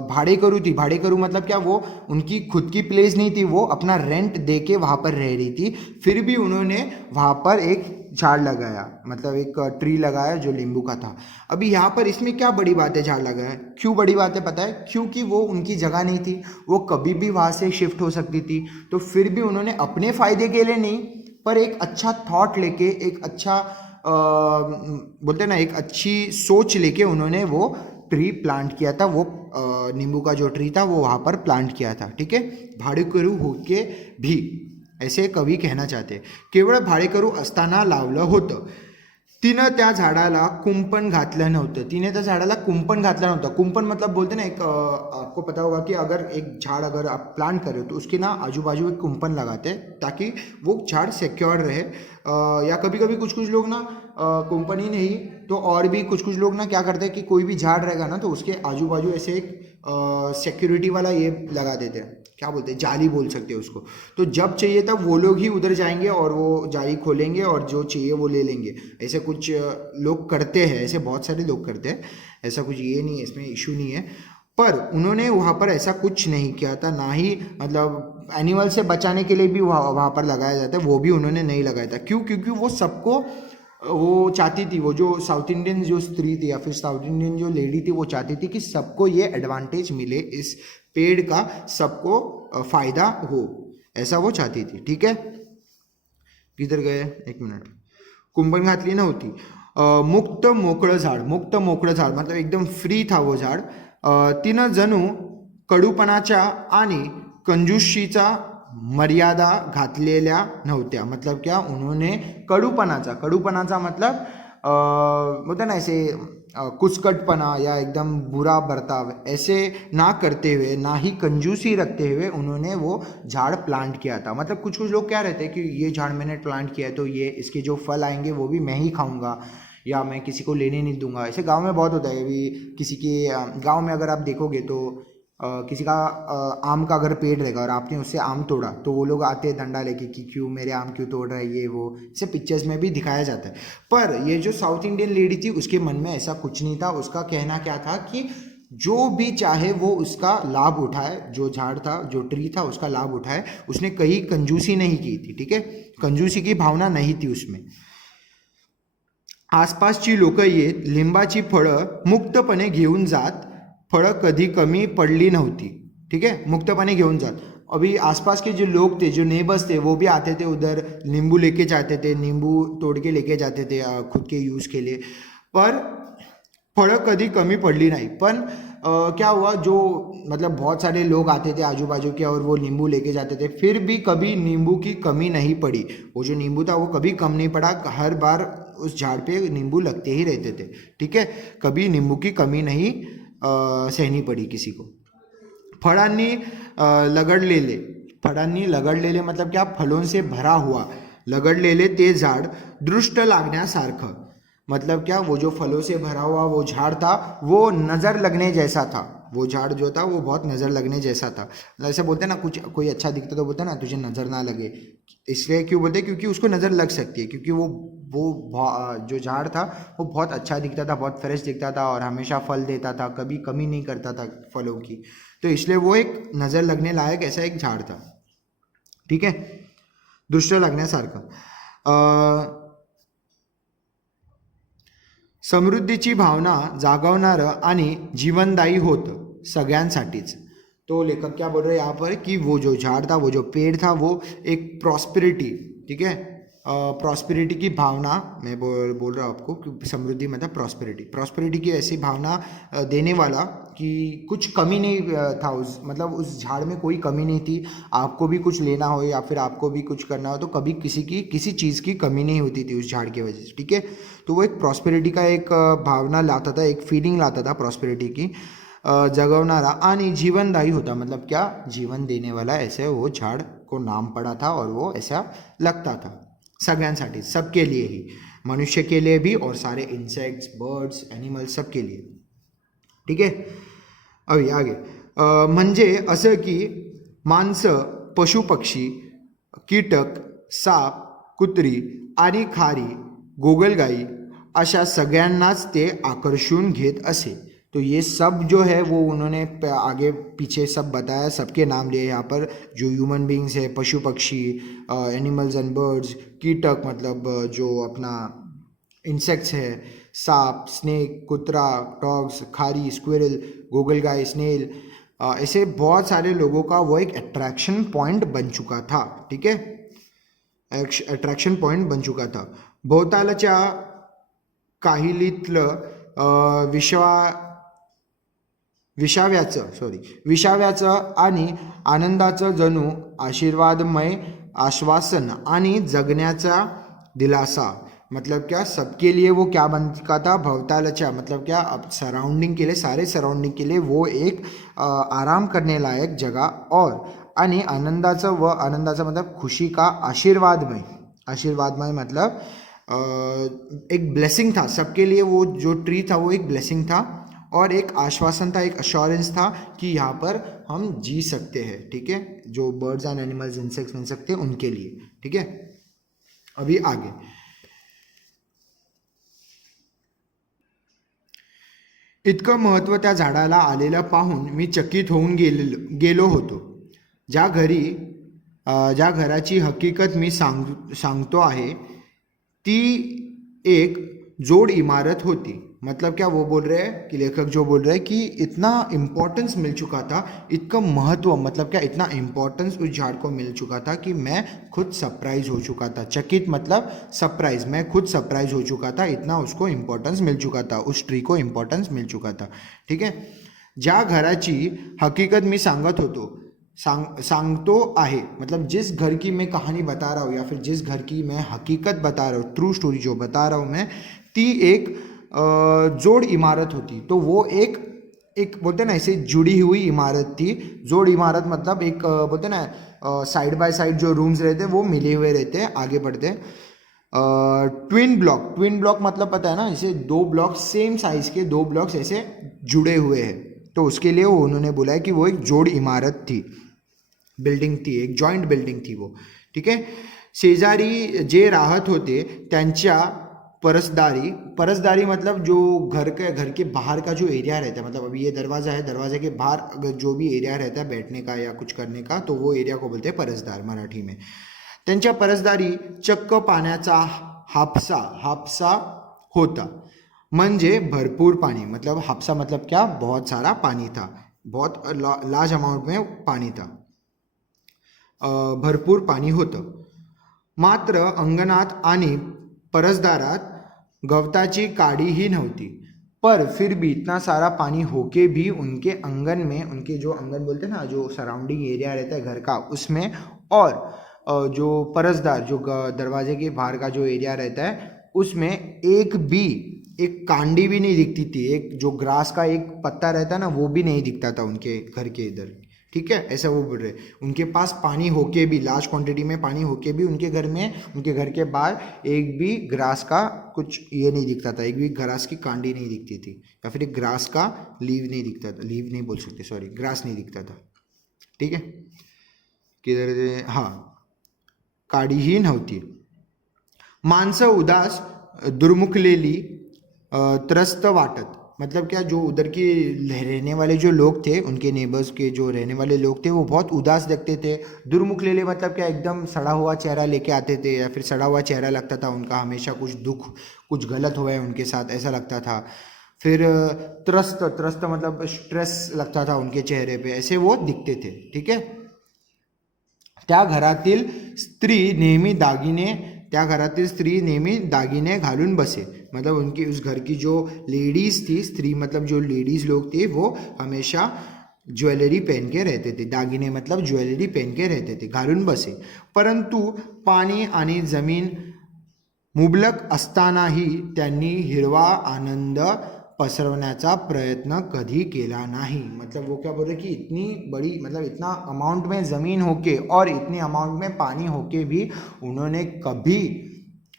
भाडेकरू थी. भाडेकरू मतलब क्या, वो उनकी खुद की प्लेस नहीं थी, वो अपना रेंट दे के वहाँ पर रह रही थी. फिर भी उन्होंने वहाँ पर एक झाड़ लगाया, मतलब एक ट्री लगाया जो नींबू का था. अभी यहाँ पर इसमें क्या बड़ी बात है झाड़ लगाया? क्यों बड़ी बात है पता है? क्योंकि वो उनकी जगह नहीं थी, वो कभी भी वहाँ से शिफ्ट हो सकती थी. तो फिर भी उन्होंने अपने फ़ायदे के लिए नहीं, पर एक अच्छा थॉट लेके, एक अच्छा बोलते हैं ना, एक अच्छी सोच लेके उन्होंने वो ट्री प्लांट किया था. वो नींबू का जो ट्री था वो वहाँ पर प्लांट किया था. ठीक है, भाडेकरू होके भी, ऐसे कवी कहना चाहते. केवळ भाडेकरू असताना लावलं होतं. तिनं त्या झाडाला कुंपण घातलं नव्हतं. तिने त्या झाडाला कुंपण घातलं नव्हतं. कुंपण मतलब बोलते ना, एक आपको पता होगा कि अगर एक झाड़ अगर आप प्लांट कर रहे हो तो उसके ना आजू बाजू एक कुंपण लगाते हैं ताकि वो झाड़ सिक्योर रहे. या कभी कभी कुछ लोग ना कुंपण ही नहीं तो और भी कुछ लोग ना क्या करते हैं कि कोई भी झाड़ रहेगा ना तो उसके आजू बाजू ऐसे एक सिक्योरिटी वाला ये लगा देते हैं, क्या बोलते हैं, जाली बोल सकते हैं उसको. तो जब चाहिए तब वो लोग ही उधर जाएंगे और वो जाली खोलेंगे और जो चाहिए वो ले लेंगे. ऐसे कुछ लोग करते हैं, ऐसे बहुत सारे लोग करते हैं. ऐसा कुछ ये नहीं है, इसमें इशू नहीं है. पर उन्होंने वहाँ पर ऐसा कुछ नहीं किया था. ना ही मतलब एनिमल से बचाने के लिए भी वहाँ पर लगाया जाता है, वो भी उन्होंने नहीं लगाया था. क्यों? क्योंकि वो सबको वो चाहती थी, वो जो साउथ इंडियन जो स्त्री थी या फिर साउथ इंडियन जो लेडी थी वो चाहती थी कि सबको ये एडवांटेज मिले इस पेड़ का सबको फायदा हो, ऐसा वो चाहती थी। ठीक है, किधर गए, एक मिनिट, कुंपण घातली नव्हती. मुक्त मोकळं झाड, मुक्त मोकळं झाड मतलब एकदम फ्री था वो झाड. तिनं जणू कडूपणाच्या आणि कंजूशीचा मर्यादा घातलेल्या नव्हत्या. मतलब क्या, उन्होंने कडूपणाचा मतलब होता ना ऐसे कुचकटपना या एकदम बुरा बर्ताव ऐसे ना करते हुए, ना ही कंजूसी रखते हुए उन्होंने वो झाड़ प्लांट किया था. मतलब कुछ कुछ लोग क्या रहते हैं कि ये झाड़ मैंने प्लांट किया है तो ये इसके जो फल आएंगे वो भी मैं ही खाऊंगा या मैं किसी को लेने नहीं दूंगा. ऐसे गांव में बहुत होता है. अभी किसी के गांव में अगर आप देखोगे तो किसी का आम का अगर पेड़ रहेगा और आपने उससे आम तोड़ा तो वो लोग आते हैं डंडा लेके कि क्यों मेरे आम क्यों तोड़ रहा है, ये वो. इसे पिक्चर्स में भी दिखाया जाता है. पर ये जो साउथ इंडियन लेडी थी उसके मन में ऐसा कुछ नहीं था. उसका कहना क्या था कि जो भी चाहे वो उसका लाभ उठाए, जो झाड़ था, जो ट्री था, उसका लाभ उठाए. उसने कहीं कंजूसी नहीं की थी. ठीक है, कंजूसी की भावना नहीं थी उसमें. आसपासची लोक येत लिंबाची फळं मुक्तपणे घेऊन जात. फळं कधी कमी पडली नव्हती. ठीक है, मुक्तपणे घेऊन जात. अभी आसपास के जो लोग थे, जो नेबर्स थे, वो भी आते थे उधर, नींबू लेके जाते थे, नींबू तोड़ के लेके जाते थे खुद के यूज़ के लिए. पर फळं कधी कमी पडली नहीं. पण क्या हुआ, जो मतलब बहुत सारे लोग आते थे आजू बाजू के और वो नींबू लेके जाते थे, फिर भी कभी नींबू की कमी नहीं पड़ी. वो जो नींबू था वो कभी कम नहीं पड़ा. हर बार उस झाड़ पे नींबू लगते ही रहते थे. ठीक है, कभी नींबू की कमी नहीं सहनी पड़ी किसी को. फळांनी लगडलेले मतलब क्या, फलों से भरा हुआ लगडलेले ते झाड दृष्ट लागण्यासारखं. मतलब क्या, वो जो फलों से भरा हुआ वो झाड़ था वो नज़र लगने जैसा था. वो झाड़ जो था वो बहुत नज़र लगने जैसा था. ऐसे बोलते हैं ना, कुछ कोई अच्छा दिखता तो बोलते हैं ना तुझे नज़र ना लगे. इसलिए क्यों बोलते हैं, क्योंकि उसको नज़र लग सकती है. क्योंकि वो जो झाड़ था वो बहुत अच्छा दिखता था, बहुत फ्रेश दिखता था और हमेशा फल देता था, कभी कमी नहीं करता था फलों की. तो इसलिए वो एक नज़र लगने लायक ऐसा एक झाड़ था. ठीक है, दृष्ट लागण्यासारखं. समृद्धीची भावना जागवणारं आणि जीवनदायी होतं सगळ्यांसाठीच. तो लेखक क्या बोल रहे हैं यहाँ पर कि वो जो झाड़ था, वो जो पेड़ था, वो एक प्रॉस्पेरिटी, ठीक है, प्रॉस्पेरिटी की भावना, मैं बोल रहा हूँ आपको कि समृद्धि मतलब प्रॉस्पेरिटी की ऐसी भावना देने वाला कि कुछ कमी नहीं था मतलब उस झाड़ में कोई कमी नहीं थी. आपको भी कुछ लेना हो या फिर आपको भी कुछ करना हो तो कभी किसी चीज़ की कमी नहीं होती थी उस झाड़ की वजह से. ठीक है, तो वो एक प्रॉस्पेरिटी का एक भावना लाता था, एक फीलिंग लाता था प्रॉस्पेरिटी की. जगवणारा आणि जीवनदायी होता. मतलब क्या, जीवन देने वाला, ऐसे वो झाड़ को नाम पड़ा था और वो ऐसा लगता था सगळ्यांसाठी, सबके लिए ही, मनुष्य के लिए भी और सारे इंसेक्ट्स, बर्ड्स, एनिमल्स, सबके लिए. ठीक है, अभी आगे. म्हणजे असं की माणसं, पशु पक्षी, कीटक, साप, कुत्री आणि खारी, गोगलगाई अशा सगळ्यांनाच ते आकर्षून घेत असे. तो ये सब जो है वो उन्होंने आगे पीछे सब बताया, सबके नाम लिए यहाँ पर. जो ह्यूमन बींग्स है, पशु पक्षी, एनिमल्स एंड बर्ड्स, कीटक मतलब जो अपना इंसेक्ट्स है, सांप, स्नेक, कुतरा, डॉग्स, खारी, स्क्विरल, गोगलगाय, स्नेल, ऐसे बहुत सारे लोगों का वो एक अट्रैक्शन पॉइंट बन चुका था. ठीक है, अट्रॅक्शन पॉइंट बन चुका था. भोवतालच्या काहिलीतलं विसाव्याचं आणि आनंदाचं जणू आशीर्वादमय आश्वासन आणि जगण्याचा दिलासा. मतलब क्या, सबके लिए वो क्या बन चुका था, भवतालच्या मतलब क्या, अब सराउंडिंग के लिए, सारे सराउंडिंग के लिए वो एक आराम करने लायक जगह. और आणि आनंदाचा मतलब खुशी का, आशीर्वादमय मतलब एक ब्लेसिंग था सबके लिए. वो जो ट्री था वो एक ब्लेसिंग था और एक आश्वासन था, एक अश्योरेंस था कि यहाँ पर हम जी सकते हैं. ठीक है, जो बर्ड्स एंड एनिमल्स, इंसेक्ट्स बन सकते हैं उनके लिए. ठीक है, अभी आगे. इतकं महत्त्व त्या झाडाला आलेलं पाहून मी चकित होऊन गेलो होतो. ज्या घराची हकीकत मी सांगतो आहे ती एक जोड इमारत होती. मतलब क्या वो बोल रहे हैं कि लेखक जो बोल रहे हैं कि इतना इम्पोर्टेंस मिल चुका था, इतना महत्व, मतलब क्या इतना इम्पोर्टेंस उस झाड़ को मिल चुका था कि मैं खुद सरप्राइज हो चुका था। चकित मतलब सरप्राइज, मैं खुद सरप्राइज हो चुका था, इतना उसको इम्पोर्टेंस मिल चुका था, उस ट्री को इम्पोर्टेंस मिल चुका था। ठीक है। ज्या घराची हकीकत मी सांगत होतो, सांगतो आहे, मतलब जिस घर की मैं कहानी बता रहा हूँ या फिर जिस घर की मैं हकीकत बता रहा हूँ, ट्रू स्टोरी जो बता रहा हूँ मैं, ती एक जोड़ इमारत होती। तो वो एक एक बोलते ना ऐसे जुड़ी हुई इमारत थी। जोड़ इमारत मतलब एक बोलते ना साइड बाय साइड जो रूम्स रहते हैं वो मिले हुए रहते हैं। आगे बढ़ते हैं। ट्विन ब्लॉक, ट्विन ब्लॉक मतलब पता है ना, ऐसे दो ब्लॉक सेम साइज के दो ब्लॉक्स ऐसे जुड़े हुए हैं, तो उसके लिए वो उन्होंने बोला है कि वो एक जोड़ इमारत थी, बिल्डिंग थी, एक जॉइंट बिल्डिंग थी वो। ठीक है। शेजारी जे राहत होते त्यांच्या परसदारी, परसदारी मतलब जो घर के बाहर का जो एरिया रहता है, मतलब अभी ये दरवाज़ा है, दरवाजे के बाहर अगर जो भी एरिया रहता है बैठने का या कुछ करने का, तो वो एरिया को बोलते हैं परसदार मराठी में। त्यांच्या परसदारी चक्क पाण्याचा हापसा हापसा होता, म्हणजे भरपूर पानी, मतलब हापसा मतलब क्या, बहुत सारा पानी था, बहुत लार्ज अमाउंट में पानी था, भरपूर पाणी होतं। मात्र अंगणात आणि परसदारात गवताची काडीही नव्हती। पर फिर भी इतना सारा पानी होके भी उनके आंगन में, उनके जो आंगन बोलते हैं ना, जो सराउंडिंग एरिया रहता है घर का, उसमें, और जो परसदार जो दरवाजे के बाहर का जो एरिया रहता है उसमें एक भी एक कांडी भी नहीं दिखती थी, एक जो ग्रास का एक पत्ता रहता है ना वो भी नहीं दिखता था उनके घर के इधर। ठीक है, ऐसा वो बोल रहे। उनके पास पानी होके भी, लार्ज क्वांटिटी में पानी होके भी उनके घर में, उनके घर के बाहर एक भी ग्रास का कुछ ये नहीं दिखता था, एक भी ग्रास की कांडी नहीं दिखती थी, या फिर एक ग्रास का लीव नहीं दिखता था, लीव नहीं बोल सकते, सॉरी, ग्रास नहीं दिखता था। ठीक है, किधर, हाँ, काडीही नव्हती। माणसं उदास, दुर्मुखलेली, त्रस्त वाटत, मतलब क्या, जो उधर के रहने वाले जो लोग थे, उनके नेबर्स के जो रहने वाले लोग थे वो बहुत उदास दिखते थे। दुर्मुखलेले मतलब क्या, एकदम सड़ा हुआ चेहरा लेके आते थे, या फिर सड़ा हुआ चेहरा लगता था उनका, हमेशा कुछ दुख, कुछ गलत हुआ है उनके साथ, ऐसा लगता था। फिर त्रस्त, त्रस्त मतलब स्ट्रेस लगता था उनके चेहरे पे, ऐसे वो दिखते थे। ठीक है। त्या घरातील स्त्री नेहमी दागिने, त्या घरातील स्त्री नेहमी दागिने घालून बसे, मतलब उनकी उस घर की जो लेडीज़ थी, स्त्री मतलब जो लेडीज़ लोग थे, वो हमेशा ज्वेलरी पहन के रहते थे, दागिने मतलब ज्वेलरी पहन के रहते थे, घालून बसे। परंतु पाणी आणि जमीन मुबलक असतानाही त्यांनी हिरवा आनंद पसरवण्याचा प्रयत्न कधी केला नाही। मतलब वो क्या बोल रहे कि इतनी बड़ी, मतलब इतना अमाउंट में ज़मीन होके और इतनी अमाउंट में पानी होके भी उन्होंने कभी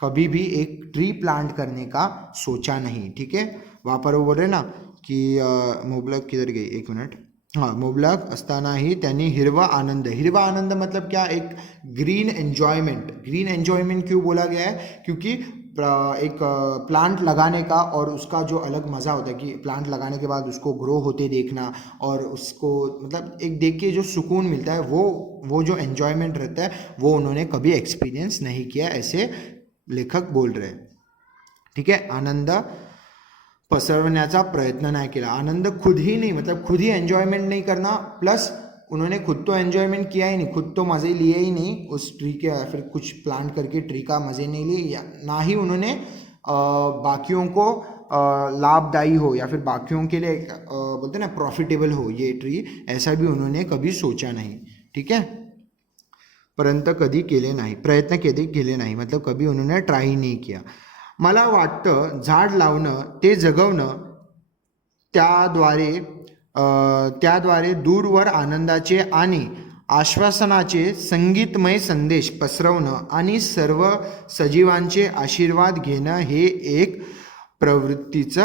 कभी भी एक ट्री प्लांट करने का सोचा नहीं। ठीक है, वहाँ पर वो बोल रहे ना कि मुबलक किधर गई, एक मिनट, हाँ, मुबलक असतानाही त्यांनी हिरवा आनंद, हिरवा आनंद मतलब क्या, एक ग्रीन एन्जॉयमेंट। ग्रीन एन्जॉयमेंट क्यों बोला गया है, क्योंकि एक प्लांट लगाने का और उसका जो अलग मज़ा होता है कि प्लांट लगाने के बाद उसको ग्रो होते देखना, और उसको मतलब एक देख के जो सुकून मिलता है, वो जो एन्जॉयमेंट रहता है वो उन्होंने कभी एक्सपीरियंस नहीं किया, ऐसे लेखक बोल रहे हैं। ठीक है। आनंद पसरवण्याचा प्रयत्न नहीं किया, आनंद खुद ही नहीं, मतलब खुद ही एन्जॉयमेंट नहीं करना, प्लस उन्होंने खुद तो एन्जॉयमेंट किया ही नहीं, खुद तो मज़े लिए ही नहीं उस ट्री के, या फिर कुछ प्लांट करके ट्री का मज़े नहीं लिए, या ना ही उन्होंने बाकियों को लाभदायी हो या फिर बाकियों के लिए बोलते ना प्रॉफिटेबल हो ये ट्री, ऐसा भी उन्होंने कभी सोचा नहीं। ठीक है, परंतु कधी केले नाही, प्रयत्न कधी केले नाही, मतलब कभी उन्होंने ट्राई नहीं किया। मला वाटतं झाड लावणं ते जगवणं, त्याद्वारे दूरवर आनंदाचे आणि आश्वासनाचे संगीतमय संदेश पसरवणं आणि सर्व सजीवांचे आशीर्वाद घेणं ही एक प्रवृत्तीच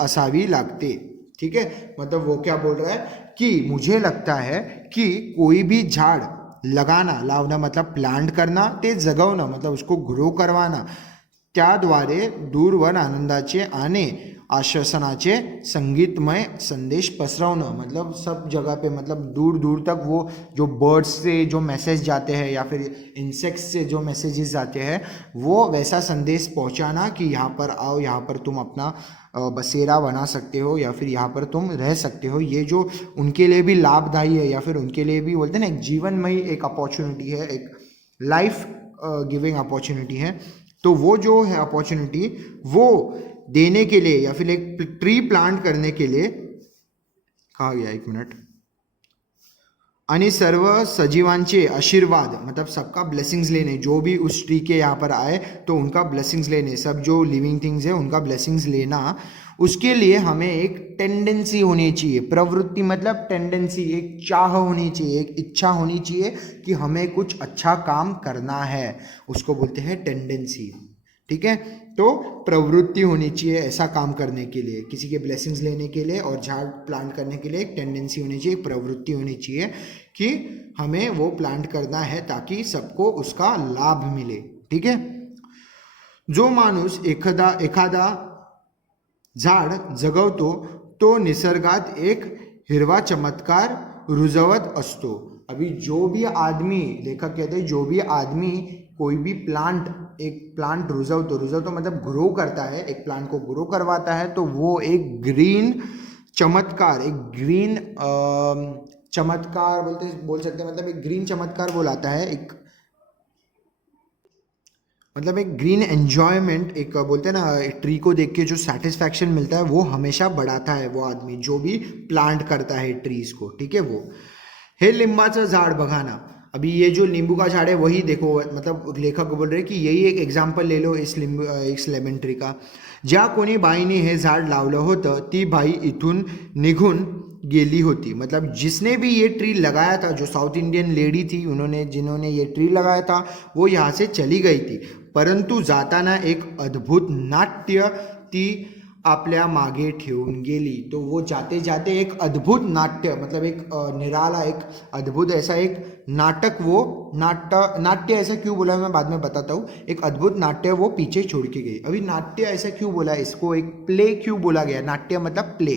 असावी लागते। ठीक है, मतलब वो क्या बोल रहा है कि मुझे लगता है कि कोई भी झाड़ लगाना, लावना मतलब प्लांट करना, ते जगवणं मतलब उसको ग्रो करवाना, त्याद्वारे दूरवर आनंदाचे आणि आश्वासनाचे संगीतमय संदेश पसरवणं, मतलब सब जगह पे, मतलब दूर दूर तक वो जो बर्ड्स से जो मैसेज जाते हैं या फिर इंसेक्ट्स से जो मैसेजेस जाते हैं वो वैसा संदेश पहुंचाना कि यहाँ पर आओ, यहाँ पर तुम अपना बसेरा बना सकते हो या फिर यहाँ पर तुम रह सकते हो। ये जो उनके लिए भी लाभदायी है या फिर उनके लिए भी बोलते हैं ना एक जीवनमयी एक अपॉर्चुनिटी है, एक लाइफ गिविंग अपॉर्चुनिटी है। तो वो जो है अपॉर्चुनिटी वो देने के लिए या फिर एक ट्री प्लांट करने के लिए कहा गया, एक मिनट, आणि सर्व सजीवांचे आशीर्वाद, मतलब सबका ब्लेसिंग्स लेने, जो भी उस ट्री के यहाँ पर आए तो उनका ब्लेसिंग्स लेने, सब जो लिविंग थिंग्स है उनका ब्लेसिंग्स लेना, उसके लिए हमें एक टेंडेंसी होनी चाहिए। प्रवृत्ति मतलब टेंडेंसी, एक चाह होनी चाहिए, एक इच्छा होनी चाहिए कि हमें कुछ अच्छा काम करना है, उसको बोलते हैं टेंडेंसी। ठीक है, तो प्रवृत्ति होनी चाहिए ऐसा काम करने के लिए, किसी के ब्लेसिंग्स लेने के लिए और झाड़ प्लांट करने के लिए एक टेंडेंसी होनी चाहिए, एक प्रवृत्ति होनी चाहिए कि हमें वो प्लांट करना है ताकि सबको उसका लाभ मिले। ठीक है, जो माणूस एखादा झाड जगवतो तो निसर्गात एक हिरवा चमत्कार रुजवत असतो। अभी जो भी आदमी, लेखक कहते हैं जो भी आदमी कोई भी प्लांट, एक प्लांट रुजवतो मतलब ग्रो करता है, एक प्लांट को ग्रो करवाता है, तो वो एक ग्रीन चमत्कार, एक ग्रीन चमत्कार बोल सकते हैं, मतलब एक ग्रीन चमत्कार बोलाता है, एक मतलब एक ग्रीन एन्जॉयमेंट, एक बोलते हैं ना एक ट्री को देख के जो सेटिस्फैक्शन मिलता है वो हमेशा बढ़ाता है वो आदमी जो भी प्लांट करता है ट्रीज को। ठीक है, वो हे लिंबाचं झाड बघा ना, अभी ये जो नींबू का झाड़ है वही देखो, मतलब लेखक बोल रहे कि यही एक एग्जाम्पल ले लो इस लेमन ट्री का। ज्या कोणी बाईने हे झाड लावलं होतं ती बाई इथून निघून गेली होती, मतलब जिसने भी ये ट्री लगाया था, जो साउथ इंडियन लेडी थी जिन्होंने ये ट्री लगाया था वो यहाँ से चली गई थी, परंतु जाताना एक अद्भुत नाट्य ती आपल्या मागे ठेवून गेली। तो वो जाते जाते एक अद्भुत नाट्य, मतलब एक निराला, एक अद्भुत ऐसा एक नाटक, वो नाट्य ऐसा क्यों बोला मैं बाद में बताता हूँ, एक अद्भुत नाट्य वो पीछे छोड़ के गई। अभी नाट्य ऐसा क्यों बोला, इसको एक प्ले क्यों बोला गया, नाट्य मतलब प्ले,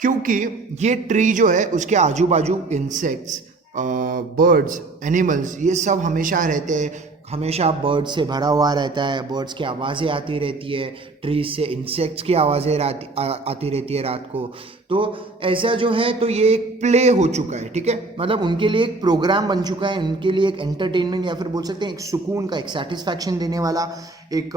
क्योंकि ये ट्री जो है उसके आजू बाजू इंसेक्ट्स, बर्ड्स, एनिमल्स, ये सब हमेशा रहते हैं, हमेशा बर्ड्स से भरा हुआ रहता है, बर्ड्स की आवाज़ें आती रहती है, ट्रीज से इंसेक्ट्स की आवाज़ें आती रहती है रात को। तो ऐसा जो है तो ये एक प्ले हो चुका है। ठीक है, मतलब उनके लिए एक प्रोग्राम बन चुका है, उनके लिए एक एंटरटेनमेंट या फिर बोल सकते हैं एक सुकून का, एक सेटिस्फैक्शन देने वाला, एक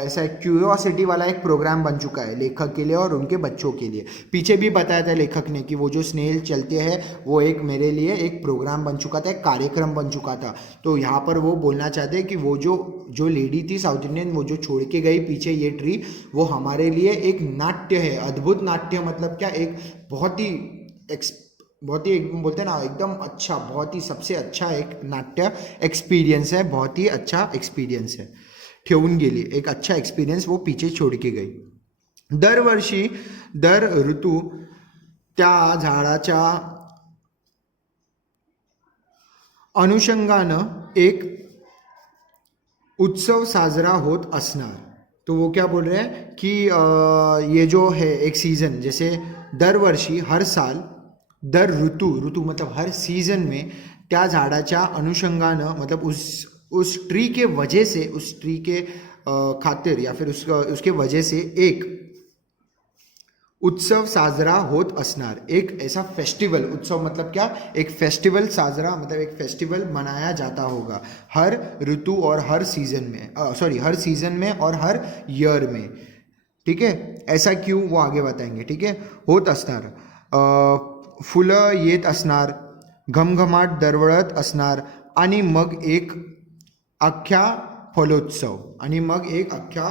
ऐसा एक क्यूरियोसिटी वाला एक प्रोग्राम बन चुका है लेखक के लिए और उनके बच्चों के लिए। पीछे भी बताया था लेखक ने कि वो जो स्नेल चलते हैं वो एक मेरे लिए एक प्रोग्राम बन चुका था, एक कार्यक्रम बन चुका था। तो यहाँ पर वो बोलना चाहते हैं कि वो जो लेडी थी साउथ इंडियन, वो जो छोड़ के गई पीछे ये ट्री, वो हमारे लिए एक नाट्य है, अद्भुत नाट्य, मतलब क्या, एक बहुत ही बोलते हैं ना एकदम अच्छा, बहुत ही सबसे अच्छा एक नाट्य एक्सपीरियंस है, बहुत ही अच्छा एक्सपीरियंस है। ठेवून गेली, एक अच्छा एक्सपिरियन्स वो पीछे छोड़ के गई। दरवर्षी दर ऋतू त्या झाडाच्या अनुषंगानं एक उत्सव साजरा होत असणार। तो वो क्या बोल रहे हैं कि ये जो है एक सीज़न, जैसे दर वर्षी हर साल, दर ऋतु मतलब हर सीज़न में त्या झाडाच्या अनुषंगानं, मतलब उस ट्री के वजह से, उस ट्री के खातिर या फिर उसके वजह से एक उत्सव साजरा होत असणार। एक ऐसा फेस्टिवल, उत्सव मतलब क्या, एक फेस्टिवल साजरा मतलब एक फेस्टिवल मनाया जाता होगा हर ऋतु और हर सीजन में, हर सीजन में और हर ईयर में। ठीक है, ऐसा क्यों वो आगे बताएंगे। ठीक है, होत असणार, फुलं येत असणार, घमघमाट दरवळत असणार आणि मग एक अख्ख्या फलोत्सव, आणि मग एक अख्ख्या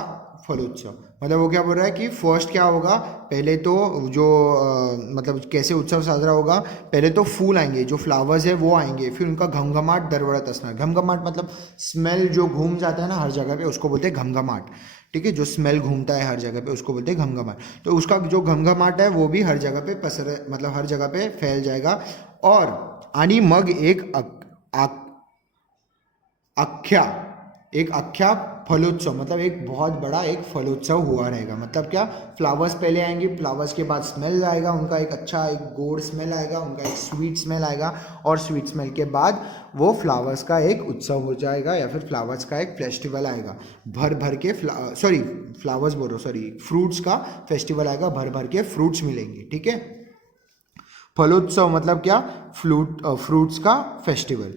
फलोत्सव, मतलब वो क्या बोल रहा है कि फर्स्ट क्या होगा, पहले तो जो मतलब कैसे उत्सव साजरा होगा, पहले तो फूल आएंगे, जो फ्लावर्स है वो आएंगे, फिर उनका घमघमाट दरवड़त असणार। घमघमाट मतलब स्मेल जो घूम जाता है ना हर जगह पे, उसको बोलते हैं घमघमाट। ठीक है, जो स्मेल घूमता है हर जगह पे उसको बोलते हैं घमघमाट। तो उसका जो घमघमाट है वो भी हर जगह पे मतलब हर जगह पे फैल जाएगा। और आणि मग एक अख्ख्या, एक अख्या फलोत्सव मतलब एक बहुत बड़ा एक फलोत्सव हुआ रहेगा। मतलब क्या, फ्लावर्स पहले आएंगे, फ्लावर्स के बाद स्मेल आएगा उनका, एक अच्छा एक गोड स्मेल आएगा उनका, एक स्वीट स्मेल आएगा, और स्वीट स्मेल के बाद वो फ्लावर्स का एक उत्सव हो जाएगा या फिर फ्लावर्स का एक फेस्टिवल आएगा। भर भर के फ्लावर्स बोल रहा हूँ, सॉरी, फ्रूट्स का फेस्टिवल आएगा, भर भर के फ्रूट्स मिलेंगे। ठीक है, फलोत्सव मतलब क्या, फ्रूट्स का फेस्टिवल।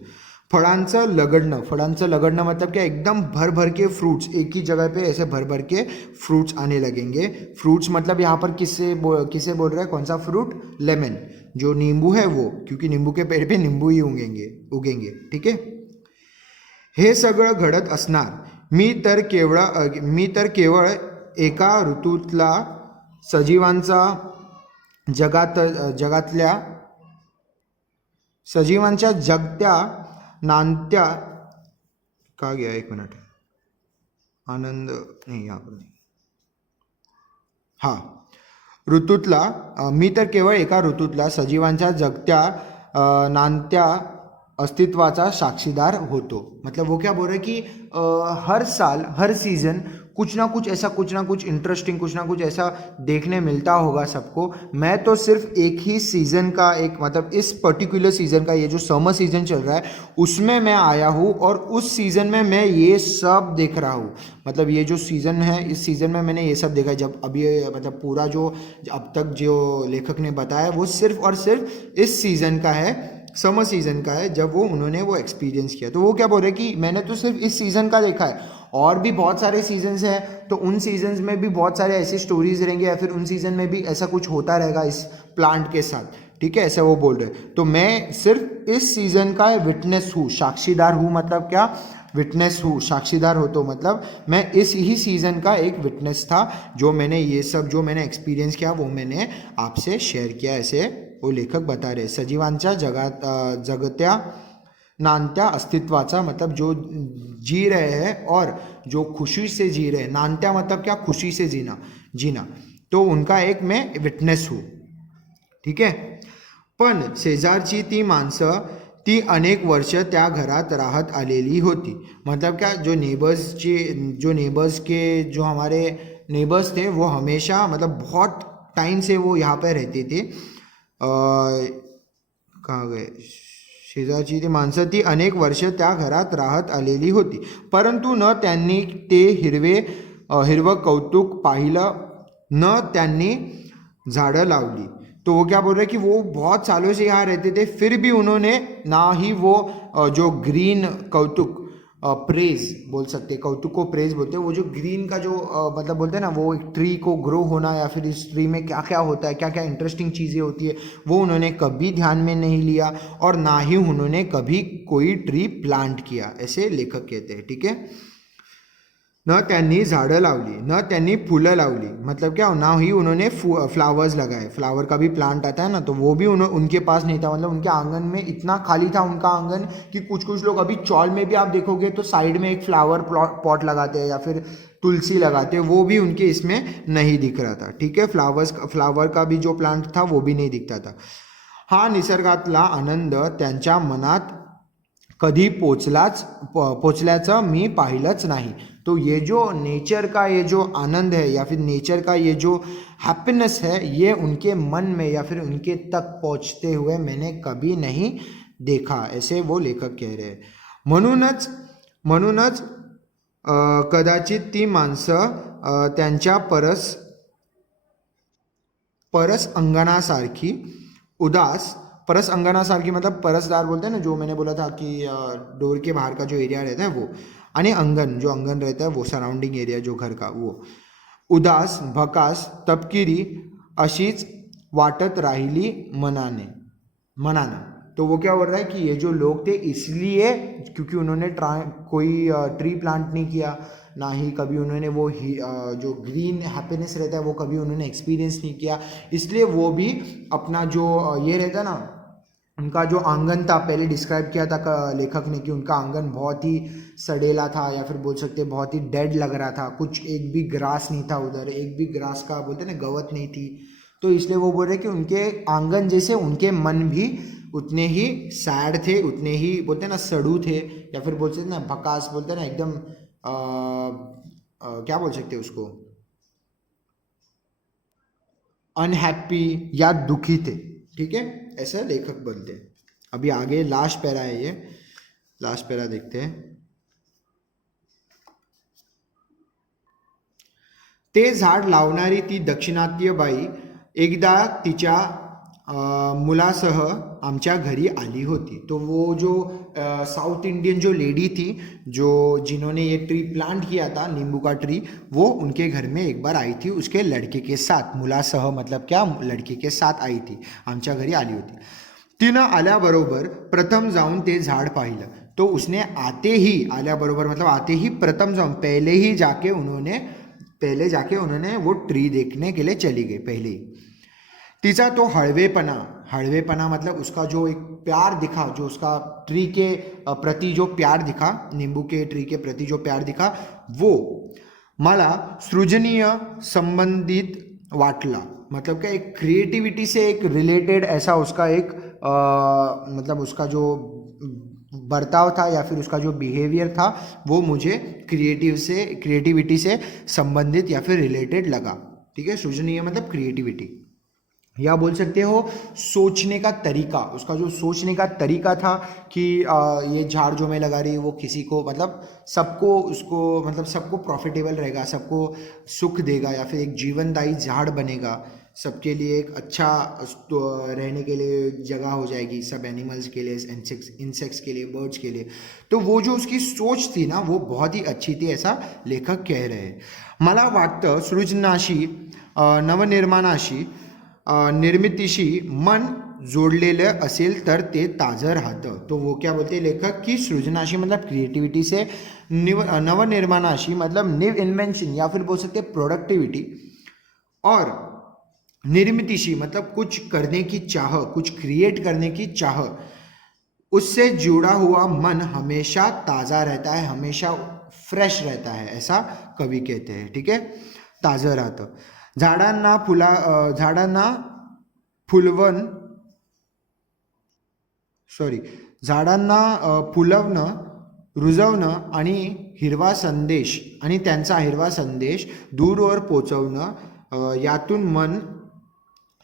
फळांचं लगडणं मतलब क्या, एकदम भर भर के फ्रूट्स एक ही जगह पे ऐसे भर भर के फ्रूट्स आने लगेंगे। फ्रूट्स मतलब यहाँ पर किसे बोल रहा है, कौन सा फ्रूट, लेमन, जो नींबू है वो, क्योंकि नींबू के पेड़ पे नींबू ही उगेंगे। ठीक है, हे सगळं घडत असणार, मी तर केवळ एका ऋतूतला सजीवांचा सजीवांच्या जगत्या नांत्या, का गया, एक मिनट, आनंद नहीं, यहाँ पर नहीं, हाँ, ऋतूतला, मी तर केवळ एका ऋतूतला सजीवांच्या जगत्या नांत्या अस्तित्वाचा साक्षीदार होतो। मतलब वो क्या बोल रहा है कि हर साल हर सीजन कुछ ना कुछ इंटरेस्टिंग, कुछ ना कुछ ऐसा देखने मिलता होगा सबको। मैं तो सिर्फ एक ही सीज़न का, एक मतलब इस पर्टिकुलर सीज़न का, ये जो समर सीज़न चल रहा है उसमें मैं आया हूँ और उस सीज़न में मैं ये सब देख रहा हूँ। मतलब ये जो सीज़न है, इस सीज़न में मैंने ये सब देखा है। जब अभी मतलब पूरा जो अब तक जो लेखक ने बताया वो सिर्फ और सिर्फ इस सीज़न का है, समर सीज़न का है, जब उन्होंने वो एक्सपीरियंस किया। तो वो क्या बोल रहे हैं कि मैंने तो सिर्फ इस सीज़न का देखा है, और भी बहुत सारे सीजन्स हैं, तो उन सीजन्स में भी बहुत सारे ऐसी स्टोरीज रहेंगे या फिर उन सीजन में भी ऐसा कुछ होता रहेगा इस प्लांट के साथ। ठीक है, ऐसा वो बोल रहे हैं। तो मैं सिर्फ इस सीजन का विटनेस हूँ, साक्षीदार हूँ। मतलब क्या, विटनेस हूँ, साक्षीदार हो, तो मतलब मैं इस ही सीज़न का एक विटनेस था, जो मैंने ये सब जो मैंने एक्सपीरियंस किया वो मैंने आपसे शेयर किया, ऐसे वो लेखक बता रहे। सजीवांच्या जगत्या नांत्या अस्तित्वाचा मतलब जो जी रहे हैं और जो खुशी से जी रहे हैं, नांत्या मतलब क्या, खुशी से जीना, तो उनका एक मैं विटनेस हूँ। ठीक है, पण शेजारची ती माणसं ती अनेक वर्ष त्या घरात राहत आलेली होती। मतलब क्या, जो नेबर्स के जो हमारे नेबर्स थे वो हमेशा मतलब बहुत टाइम से वो यहाँ पे रहते थे। कहाँ गए, शेजारची ती माणसं ती अनेक वर्ष त्या घरात राहत आलेली होती, परंतु न त्यांनी ते हिरवं कौतुक पाहिलं, न त्यांनी झाडं लावली। तो वो क्या बोल रहे हैं कि वो बहुत सालों से यहाँ रहते थे, फिर भी उन्होंने ना ही वो जो ग्रीन कौतुक, प्रेज बोल सकते हैं, कौतुक को प्रेज बोलते हैं। वो जो ग्रीन का जो मतलब बोलते हैं ना, वो एक ट्री को ग्रो होना या फिर इस ट्री में क्या क्या होता है, क्या क्या इंटरेस्टिंग चीज़ें होती है, वो उन्होंने कभी ध्यान में नहीं लिया, और ना ही उन्होंने कभी कोई ट्री प्लांट किया, ऐसे लेखक कहते हैं। ठीक है, न त्यांनी झाडं लावली, न त्यांनी फुलं लावली, मतलब क्या, ना ही उन्होंने फ्लावर्स लगाए। फ्लावर का भी प्लांट आता है ना, तो वो भी उनके पास नहीं था। मतलब उनके आंगन में इतना खाली था उनका आंगन कि कुछ लोग अभी चौल में भी आप देखोगे तो साइड में एक फ्लावर पॉट लगाते हैं या फिर तुलसी लगाते हैं, वो भी उनके इसमें नहीं दिख रहा था। ठीक है, फ्लावर का भी जो प्लांट था वो भी नहीं दिखता था। हा निसर्गातला आनंद त्यांच्या मनात कधी पोचल्याचं मी पाहिलंच नाही। तो ये जो नेचर का ये जो आनंद है या फिर नेचर का ये जो हैप्पीनेस है, ये उनके मन में या फिर उनके तक पहुंचते हुए मैंने कभी नहीं देखा, ऐसे वो लेखक कह रहे हैं। म्हणूनच कदाचित ती माणसं त्यांच्या परस अंगणासारखी उदास, परस अंगणासारखी मतलब परसदार बोलते हैं ना, जो मैंने बोला था कि डोर के बाहर का जो एरिया रहता है वो, आणि अंगण, जो अंगण रहता है वो सराउंडिंग एरिया जो घर का, वो उदास, भकास, तपकिरी अशीच वाटत राहिली मनानं। तो वो क्या बोल रहा है कि ये जो लोग थे, इसलिए क्योंकि उन्होंने कोई ट्री प्लांट नहीं किया, ना ही कभी उन्होंने वो जो ग्रीन हैप्पीनेस रहता है वो कभी उन्होंने एक्सपीरियंस नहीं किया, इसलिए वो भी अपना जो ये रहता ना, उनका जो आंगन था, पहले डिस्क्राइब किया था लेखक ने कि उनका आंगन बहुत ही सड़ेला था या फिर बोल सकते हैं बहुत ही डेड लग रहा था, कुछ एक भी ग्रास नहीं था उधर, एक भी ग्रास का बोलते ना गवत नहीं थी। तो इसलिए वो बोल रहे कि उनके आंगन जैसे उनके मन भी उतने ही सैड थे, उतने ही बोलते ना सड़ू थे, या फिर बोलते ना भकास बोलते ना एकदम क्या बोल सकते हैं उसको, अनहैप्पी या दुखी थे, ठीक है, ऐसा लेखक बोलते हैं। अभी आगे लास्ट पैरा है ये, लास्ट पैरा देखते हैं। ते झाड लावणारी ती दक्षिणात्य बाई एकदा तिच्या मुलासह आमच्या घरी आली होती। तो वो जो साउथ इंडियन जो लेडी थी, जो जिन्होंने ये ट्री प्लांट किया था, नींबू का ट्री, वो उनके घर में एक बार आई थी उसके लड़के के साथ। मुलासह मतलब क्या, लड़के के साथ आई थी, आमच्या घरी आली होती। तिनं आल्याबरोबर प्रथम जाऊन ते झाड पाहिलं। तो उसने आते ही, आल्याबरोबर मतलब आते ही, प्रथम जाऊन पहले जाके उन्होंने वो ट्री देखने के लिए चली गई पहले ही। तीसरा तो हड़वेपना, हड़वेपना मतलब उसका जो एक प्यार दिखा, जो उसका ट्री के प्रति जो प्यार दिखा, नींबू के ट्री के प्रति जो प्यार दिखा, वो मला सृजनीय संबंधित वाटला। मतलब क्या, एक क्रिएटिविटी से एक रिलेटेड ऐसा उसका एक मतलब उसका जो बर्ताव था या फिर उसका जो बिहेवियर था, वो मुझे क्रिएटिविटी से संबंधित या फिर रिलेटेड लगा, ठीक है। सृजनीय मतलब क्रिएटिविटी, या बोल सकते हो सोचने का तरीका, उसका जो सोचने का तरीका था कि ये झाड़ जो मैं लगा रही हूँ वो किसी को मतलब सबको उसको मतलब सबको प्रॉफिटेबल रहेगा, सबको सुख देगा, या फिर एक जीवनदायी झाड़ बनेगा, सबके लिए एक अच्छा रहने के लिए जगह हो जाएगी, सब एनिमल्स के लिए, इंसेक्ट्स के लिए, बर्ड्स के लिए। तो वो जो उसकी सोच थी ना, वो बहुत ही अच्छी थी, ऐसा लेखक कह रहे हैं। मला वाटतं सृजनाशी, नवनिर्माणाशी, निर्मितीशी मन जोडलेलं असेल तर ते ताजं राहतं। तो वो क्या बोलते हैं लेखक की सृजनाशी मतलब क्रिएटिविटी से, नवनिर्माणाशी मतलब न्यू इन्वेंशन या फिर बोल सकते हैं प्रोडक्टिविटी, और निर्मितीशी मतलब कुछ करने की चाह, कुछ क्रिएट करने की चाह, उससे जुड़ा हुआ मन हमेशा ताज़ा रहता है, हमेशा फ्रेश रहता है, ऐसा कवि कहते हैं, ठीक है, ताजं राहतं। झाडांना फुलवण सॉरी झाडांना फुलवणं, रुजवणं आणि हिरवा संदेश आणि त्यांचा हिरवा संदेश दूरवर पोचवणं, यातून मन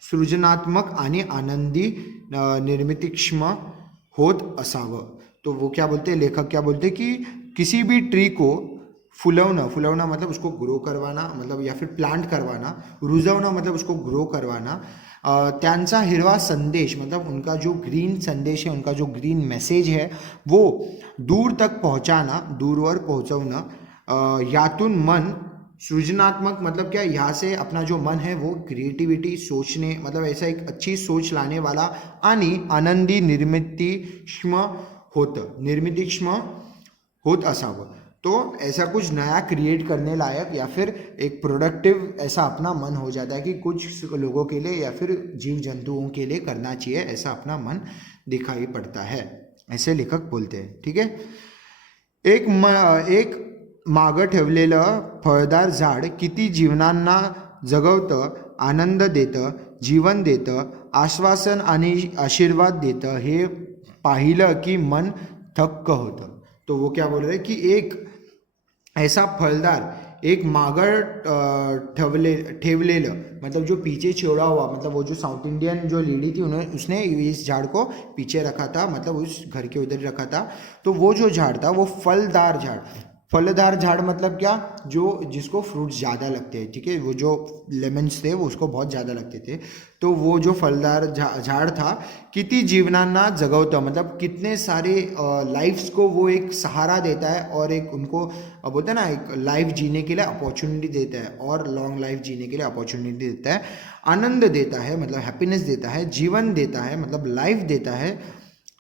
सृजनात्मक आणि आनंदी निर्मितीक्षम होत असावं। तो वो क्या बोलते हैं लेखक, क्या बोलते हैं कि किसी भी ट्री को फुलवणं, फुलवणं मतलब उसको ग्रो करवाना, मतलब या फिर प्लांट करवाना, रुजवणं मतलब उसको ग्रो करवाना, त्यांचा हिरवा संदेश मतलब उनका जो ग्रीन संदेश है, उनका जो ग्रीन मैसेज है, वो दूर तक पहुंचाना, दूरवर पहुंचवणं, यातून मन सृजनात्मक मतलब क्या, यहाँ से अपना जो मन है वो क्रिएटिविटी सोचने मतलब ऐसा एक अच्छी सोच लाने वाला आणि आनंदी निर्मितीक्षम होत असावं। तो ऐसा कुछ नया क्रिएट करने लायक या फिर एक प्रोडक्टिव ऐसा अपना मन हो जाता है कि कुछ लोगों के लिए या फिर जीव जंतुओं के लिए करना चाहिए, ऐसा अपना मन दिखाई पड़ता है, ऐसे लेखक बोलते हैं, ठीक है। एक मागं ठेवलेलं फळदार झाड किती जीवनांना जगवतं, आनंद देतं, जीवन देतं, आश्वासन आणि आशीर्वाद देतं, हे पाहिलं की मन थक्क होतं। तो वो क्या बोल रहे हैं कि एक ऐसा फलदार, एक मागर ठेवलेलं मतलब जो पीछे छोड़ा हुआ, मतलब वो जो साउथ इंडियन जो लेडी थी उसने इस झाड़ को पीछे रखा था, मतलब उस घर के उधर रखा था। तो वो जो झाड़ था वो फलदार झाड़, फलदार झाड़ मतलब क्या, जो जिसको फ्रूट्स ज़्यादा लगते हैं, ठीक है, वो जो लेमन्स थे वो उसको बहुत ज़्यादा लगते थे। तो वो जो फलदार झाड़ था किती जीवनांना जगवतं मतलब कितने सारे लाइफ्स को वो एक सहारा देता है और एक उनको बोलते हैं ना एक लाइफ जीने के लिए अपॉर्चुनिटी देता है, और लॉन्ग लाइफ जीने के लिए अपॉर्चुनिटी देता है, आनंद देता है मतलब हैप्पीनेस देता है, जीवन देता है मतलब लाइफ देता है,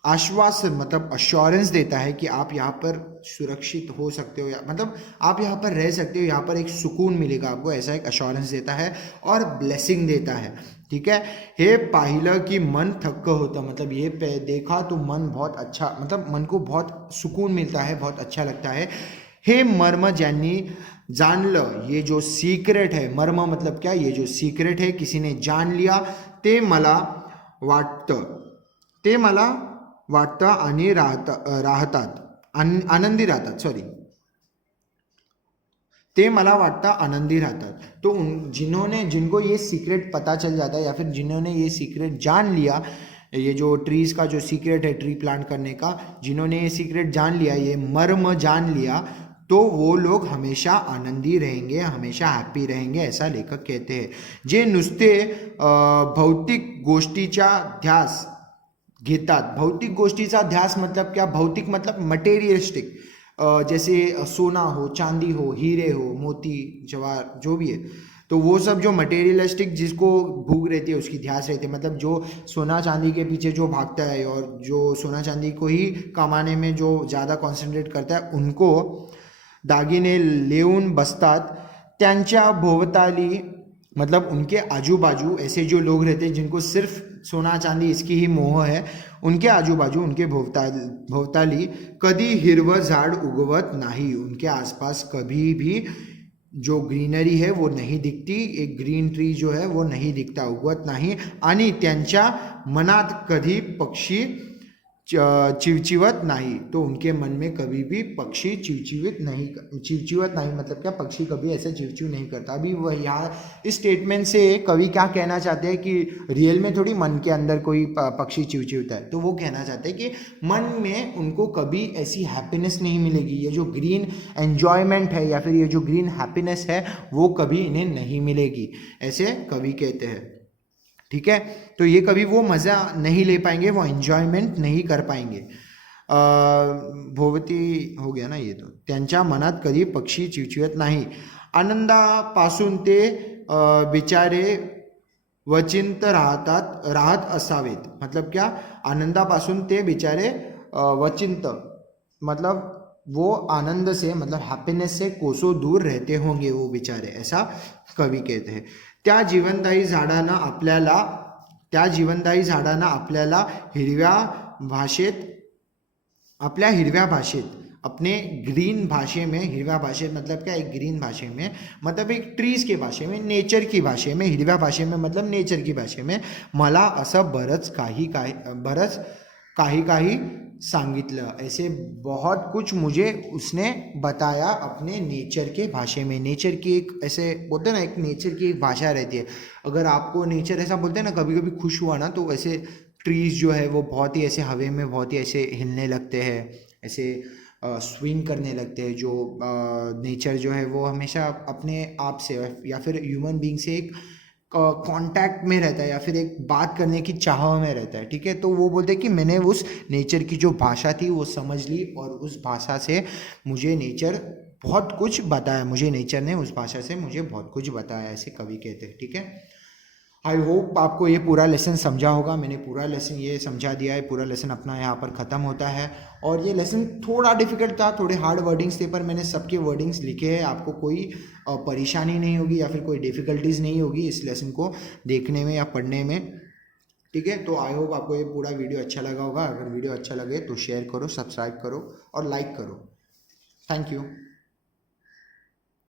आश्वासन मतलब अश्योरेंस देता है कि आप यहाँ पर सुरक्षित हो सकते हो, या मतलब आप यहाँ पर रह सकते हो, यहाँ पर एक सुकून मिलेगा आपको, ऐसा एक अश्योरेंस देता है, और ब्लेसिंग देता है, ठीक है। हे पाहिलं की मन थक्क होतं मतलब ये देखा तो मन बहुत अच्छा मतलब मन को बहुत सुकून मिलता है, बहुत अच्छा लगता है। हे मर्म ज्यांनी जानलं, ये जो सीक्रेट है, मर्म मतलब क्या, ये जो सीक्रेट है किसी ने जान लिया, ते मला वाटतं आणि राहतात आनंदी राहतात, सॉरी ते मला वाटतं आनंदी राहतात. तो जिनको ये सीक्रेट पता चल जाता है या फिर जिन्होंने ये सीक्रेट जान लिया, ये जो ट्रीज़ का जो सीक्रेट है ट्री प्लांट करने का, जिन्होंने ये सीक्रेट जान लिया, ये मर्म जान लिया, तो वो लोग हमेशा आनंदी रहेंगे, हमेशा हॅपी रहेंगे, ऐसा लेखक कहते हैं. जे नुसते भौतिक गोष्टीचा ध्यास घेतात. भौतिक गोष्टीचा ध्यास मतलब क्या? भौतिक मतलब मटेरियलिस्टिक, जैसे सोना हो, चांदी हो, हीरे हो, मोती, जवाहर, जो भी है, तो वो सब जो मटेरियलिस्टिक जिसको भूख रहती है उसकी ध्यास रहती है, मतलब जो सोना चांदी के पीछे जो भागता है और जो सोना चांदी को ही कमाने में जो ज़्यादा कॉन्सन्ट्रेट करता है, उनको दागिने लेऊन बसतात. त्यांच्या भोवताली मतलब उनके आजू बाजू ऐसे जो लोग रहते हैं जिनको सिर्फ सोना चांदी इसकी ही मोह है, उनके आजू बाजू उनके भोवताली कधी हिरवं झाड उगवत नाही. उनके आसपास कभी भी जो ग्रीनरी है वो नहीं दिखती, एक ग्रीन ट्री जो है वो नहीं दिखता, उगवत नाही. आणि त्यांच्या मनात कधी पक्षी चिवचिवत नहीं. तो उनके मन में कभी भी पक्षी चिवचिवत नहीं मतलब क्या? पक्षी कभी ऐसे चिवचिव नहीं करता. अभी वह यहाँ इस स्टेटमेंट से कवि क्या कहना चाहते हैं कि रियल में थोड़ी मन के अंदर कोई पक्षी चिवचिवता है, तो वो कहना चाहते हैं कि मन में उनको कभी ऐसी हैप्पीनेस नहीं मिलेगी. ये जो ग्रीन एन्जॉयमेंट है या फिर ये जो ग्रीन हैप्पीनेस है वो कभी इन्हें नहीं मिलेगी, ऐसे कवि कहते हैं. ठीक है, तो ये कभी वो मज़ा नहीं ले पाएंगे, वो एन्जॉयमेंट नहीं कर पाएंगे. भोवती हो गया ना ये. तो त्यांच्या मनात कधी पक्षी चिवचिवत नाही. आनंदापासून ते बिचारे वचिंत राहत असावेत. मतलब क्या? आनंदापासून ते बिचारे वचिंत मतलब वो आनंद से मतलब हैप्पीनेस से कोसों दूर रहते होंगे वो बेचारे, ऐसा कवि कहते हैं. त्या जीवनदायी झाडांना आपल्याला हिरव्या भाषेत अपने ग्रीन भाषे में, हिरव्या भाषेत मतलब क्या? एक ग्रीन भाषे में मतलब एक ट्रीज के भाषे में, नेचर की भाषे में, हिरव्या भाषे में मतलब नेचर की भाषे में मला असं बरंच काही सांगितलं. ऐसे बहुत कुछ मुझे उसने बताया अपने नेचर के भाषे में. नेचर की एक ऐसे बोलते हैं ना, एक नेचर की एक भाषा रहती है. अगर आपको नेचर ऐसा बोलते हैं ना, कभी कभी खुश हुआ ना, तो ऐसे ट्रीज़ जो है वो बहुत ही ऐसे हवे में बहुत ही ऐसे हिलने लगते हैं, ऐसे स्विंग करने लगते हैं. जो नेचर जो है वो हमेशा अपने आप से या फिर ह्यूमन बीइंग से एक कांटेक्ट में रहता है या फिर एक बात करने की चाह में रहता है. ठीक है, तो वो बोलते हैं कि मैंने उस नेचर की जो भाषा थी वो समझ ली और उस भाषा से मुझे नेचर बहुत कुछ बताया, मुझे नेचर ने उस भाषा से मुझे बहुत कुछ बताया, ऐसे कवि कहते हैं. ठीक है, आई होप आपको ये पूरा लेसन समझा होगा. मैंने पूरा लेसन ये समझा दिया है. पूरा लेसन अपना यहाँ पर ख़त्म होता है. और ये लेसन थोड़ा डिफिकल्ट था, थोड़े हार्ड वर्डिंग्स थे, पर मैंने सबके वर्डिंग्स लिखे हैं. आपको कोई परेशानी नहीं होगी या फिर कोई डिफ़िकल्टीज नहीं होगी इस लेसन को देखने में या पढ़ने में. ठीक है, तो आई होप आपको ये पूरा वीडियो अच्छा लगा होगा. अगर वीडियो अच्छा लगे तो शेयर करो, सब्सक्राइब करो और लाइक करो. Thank you.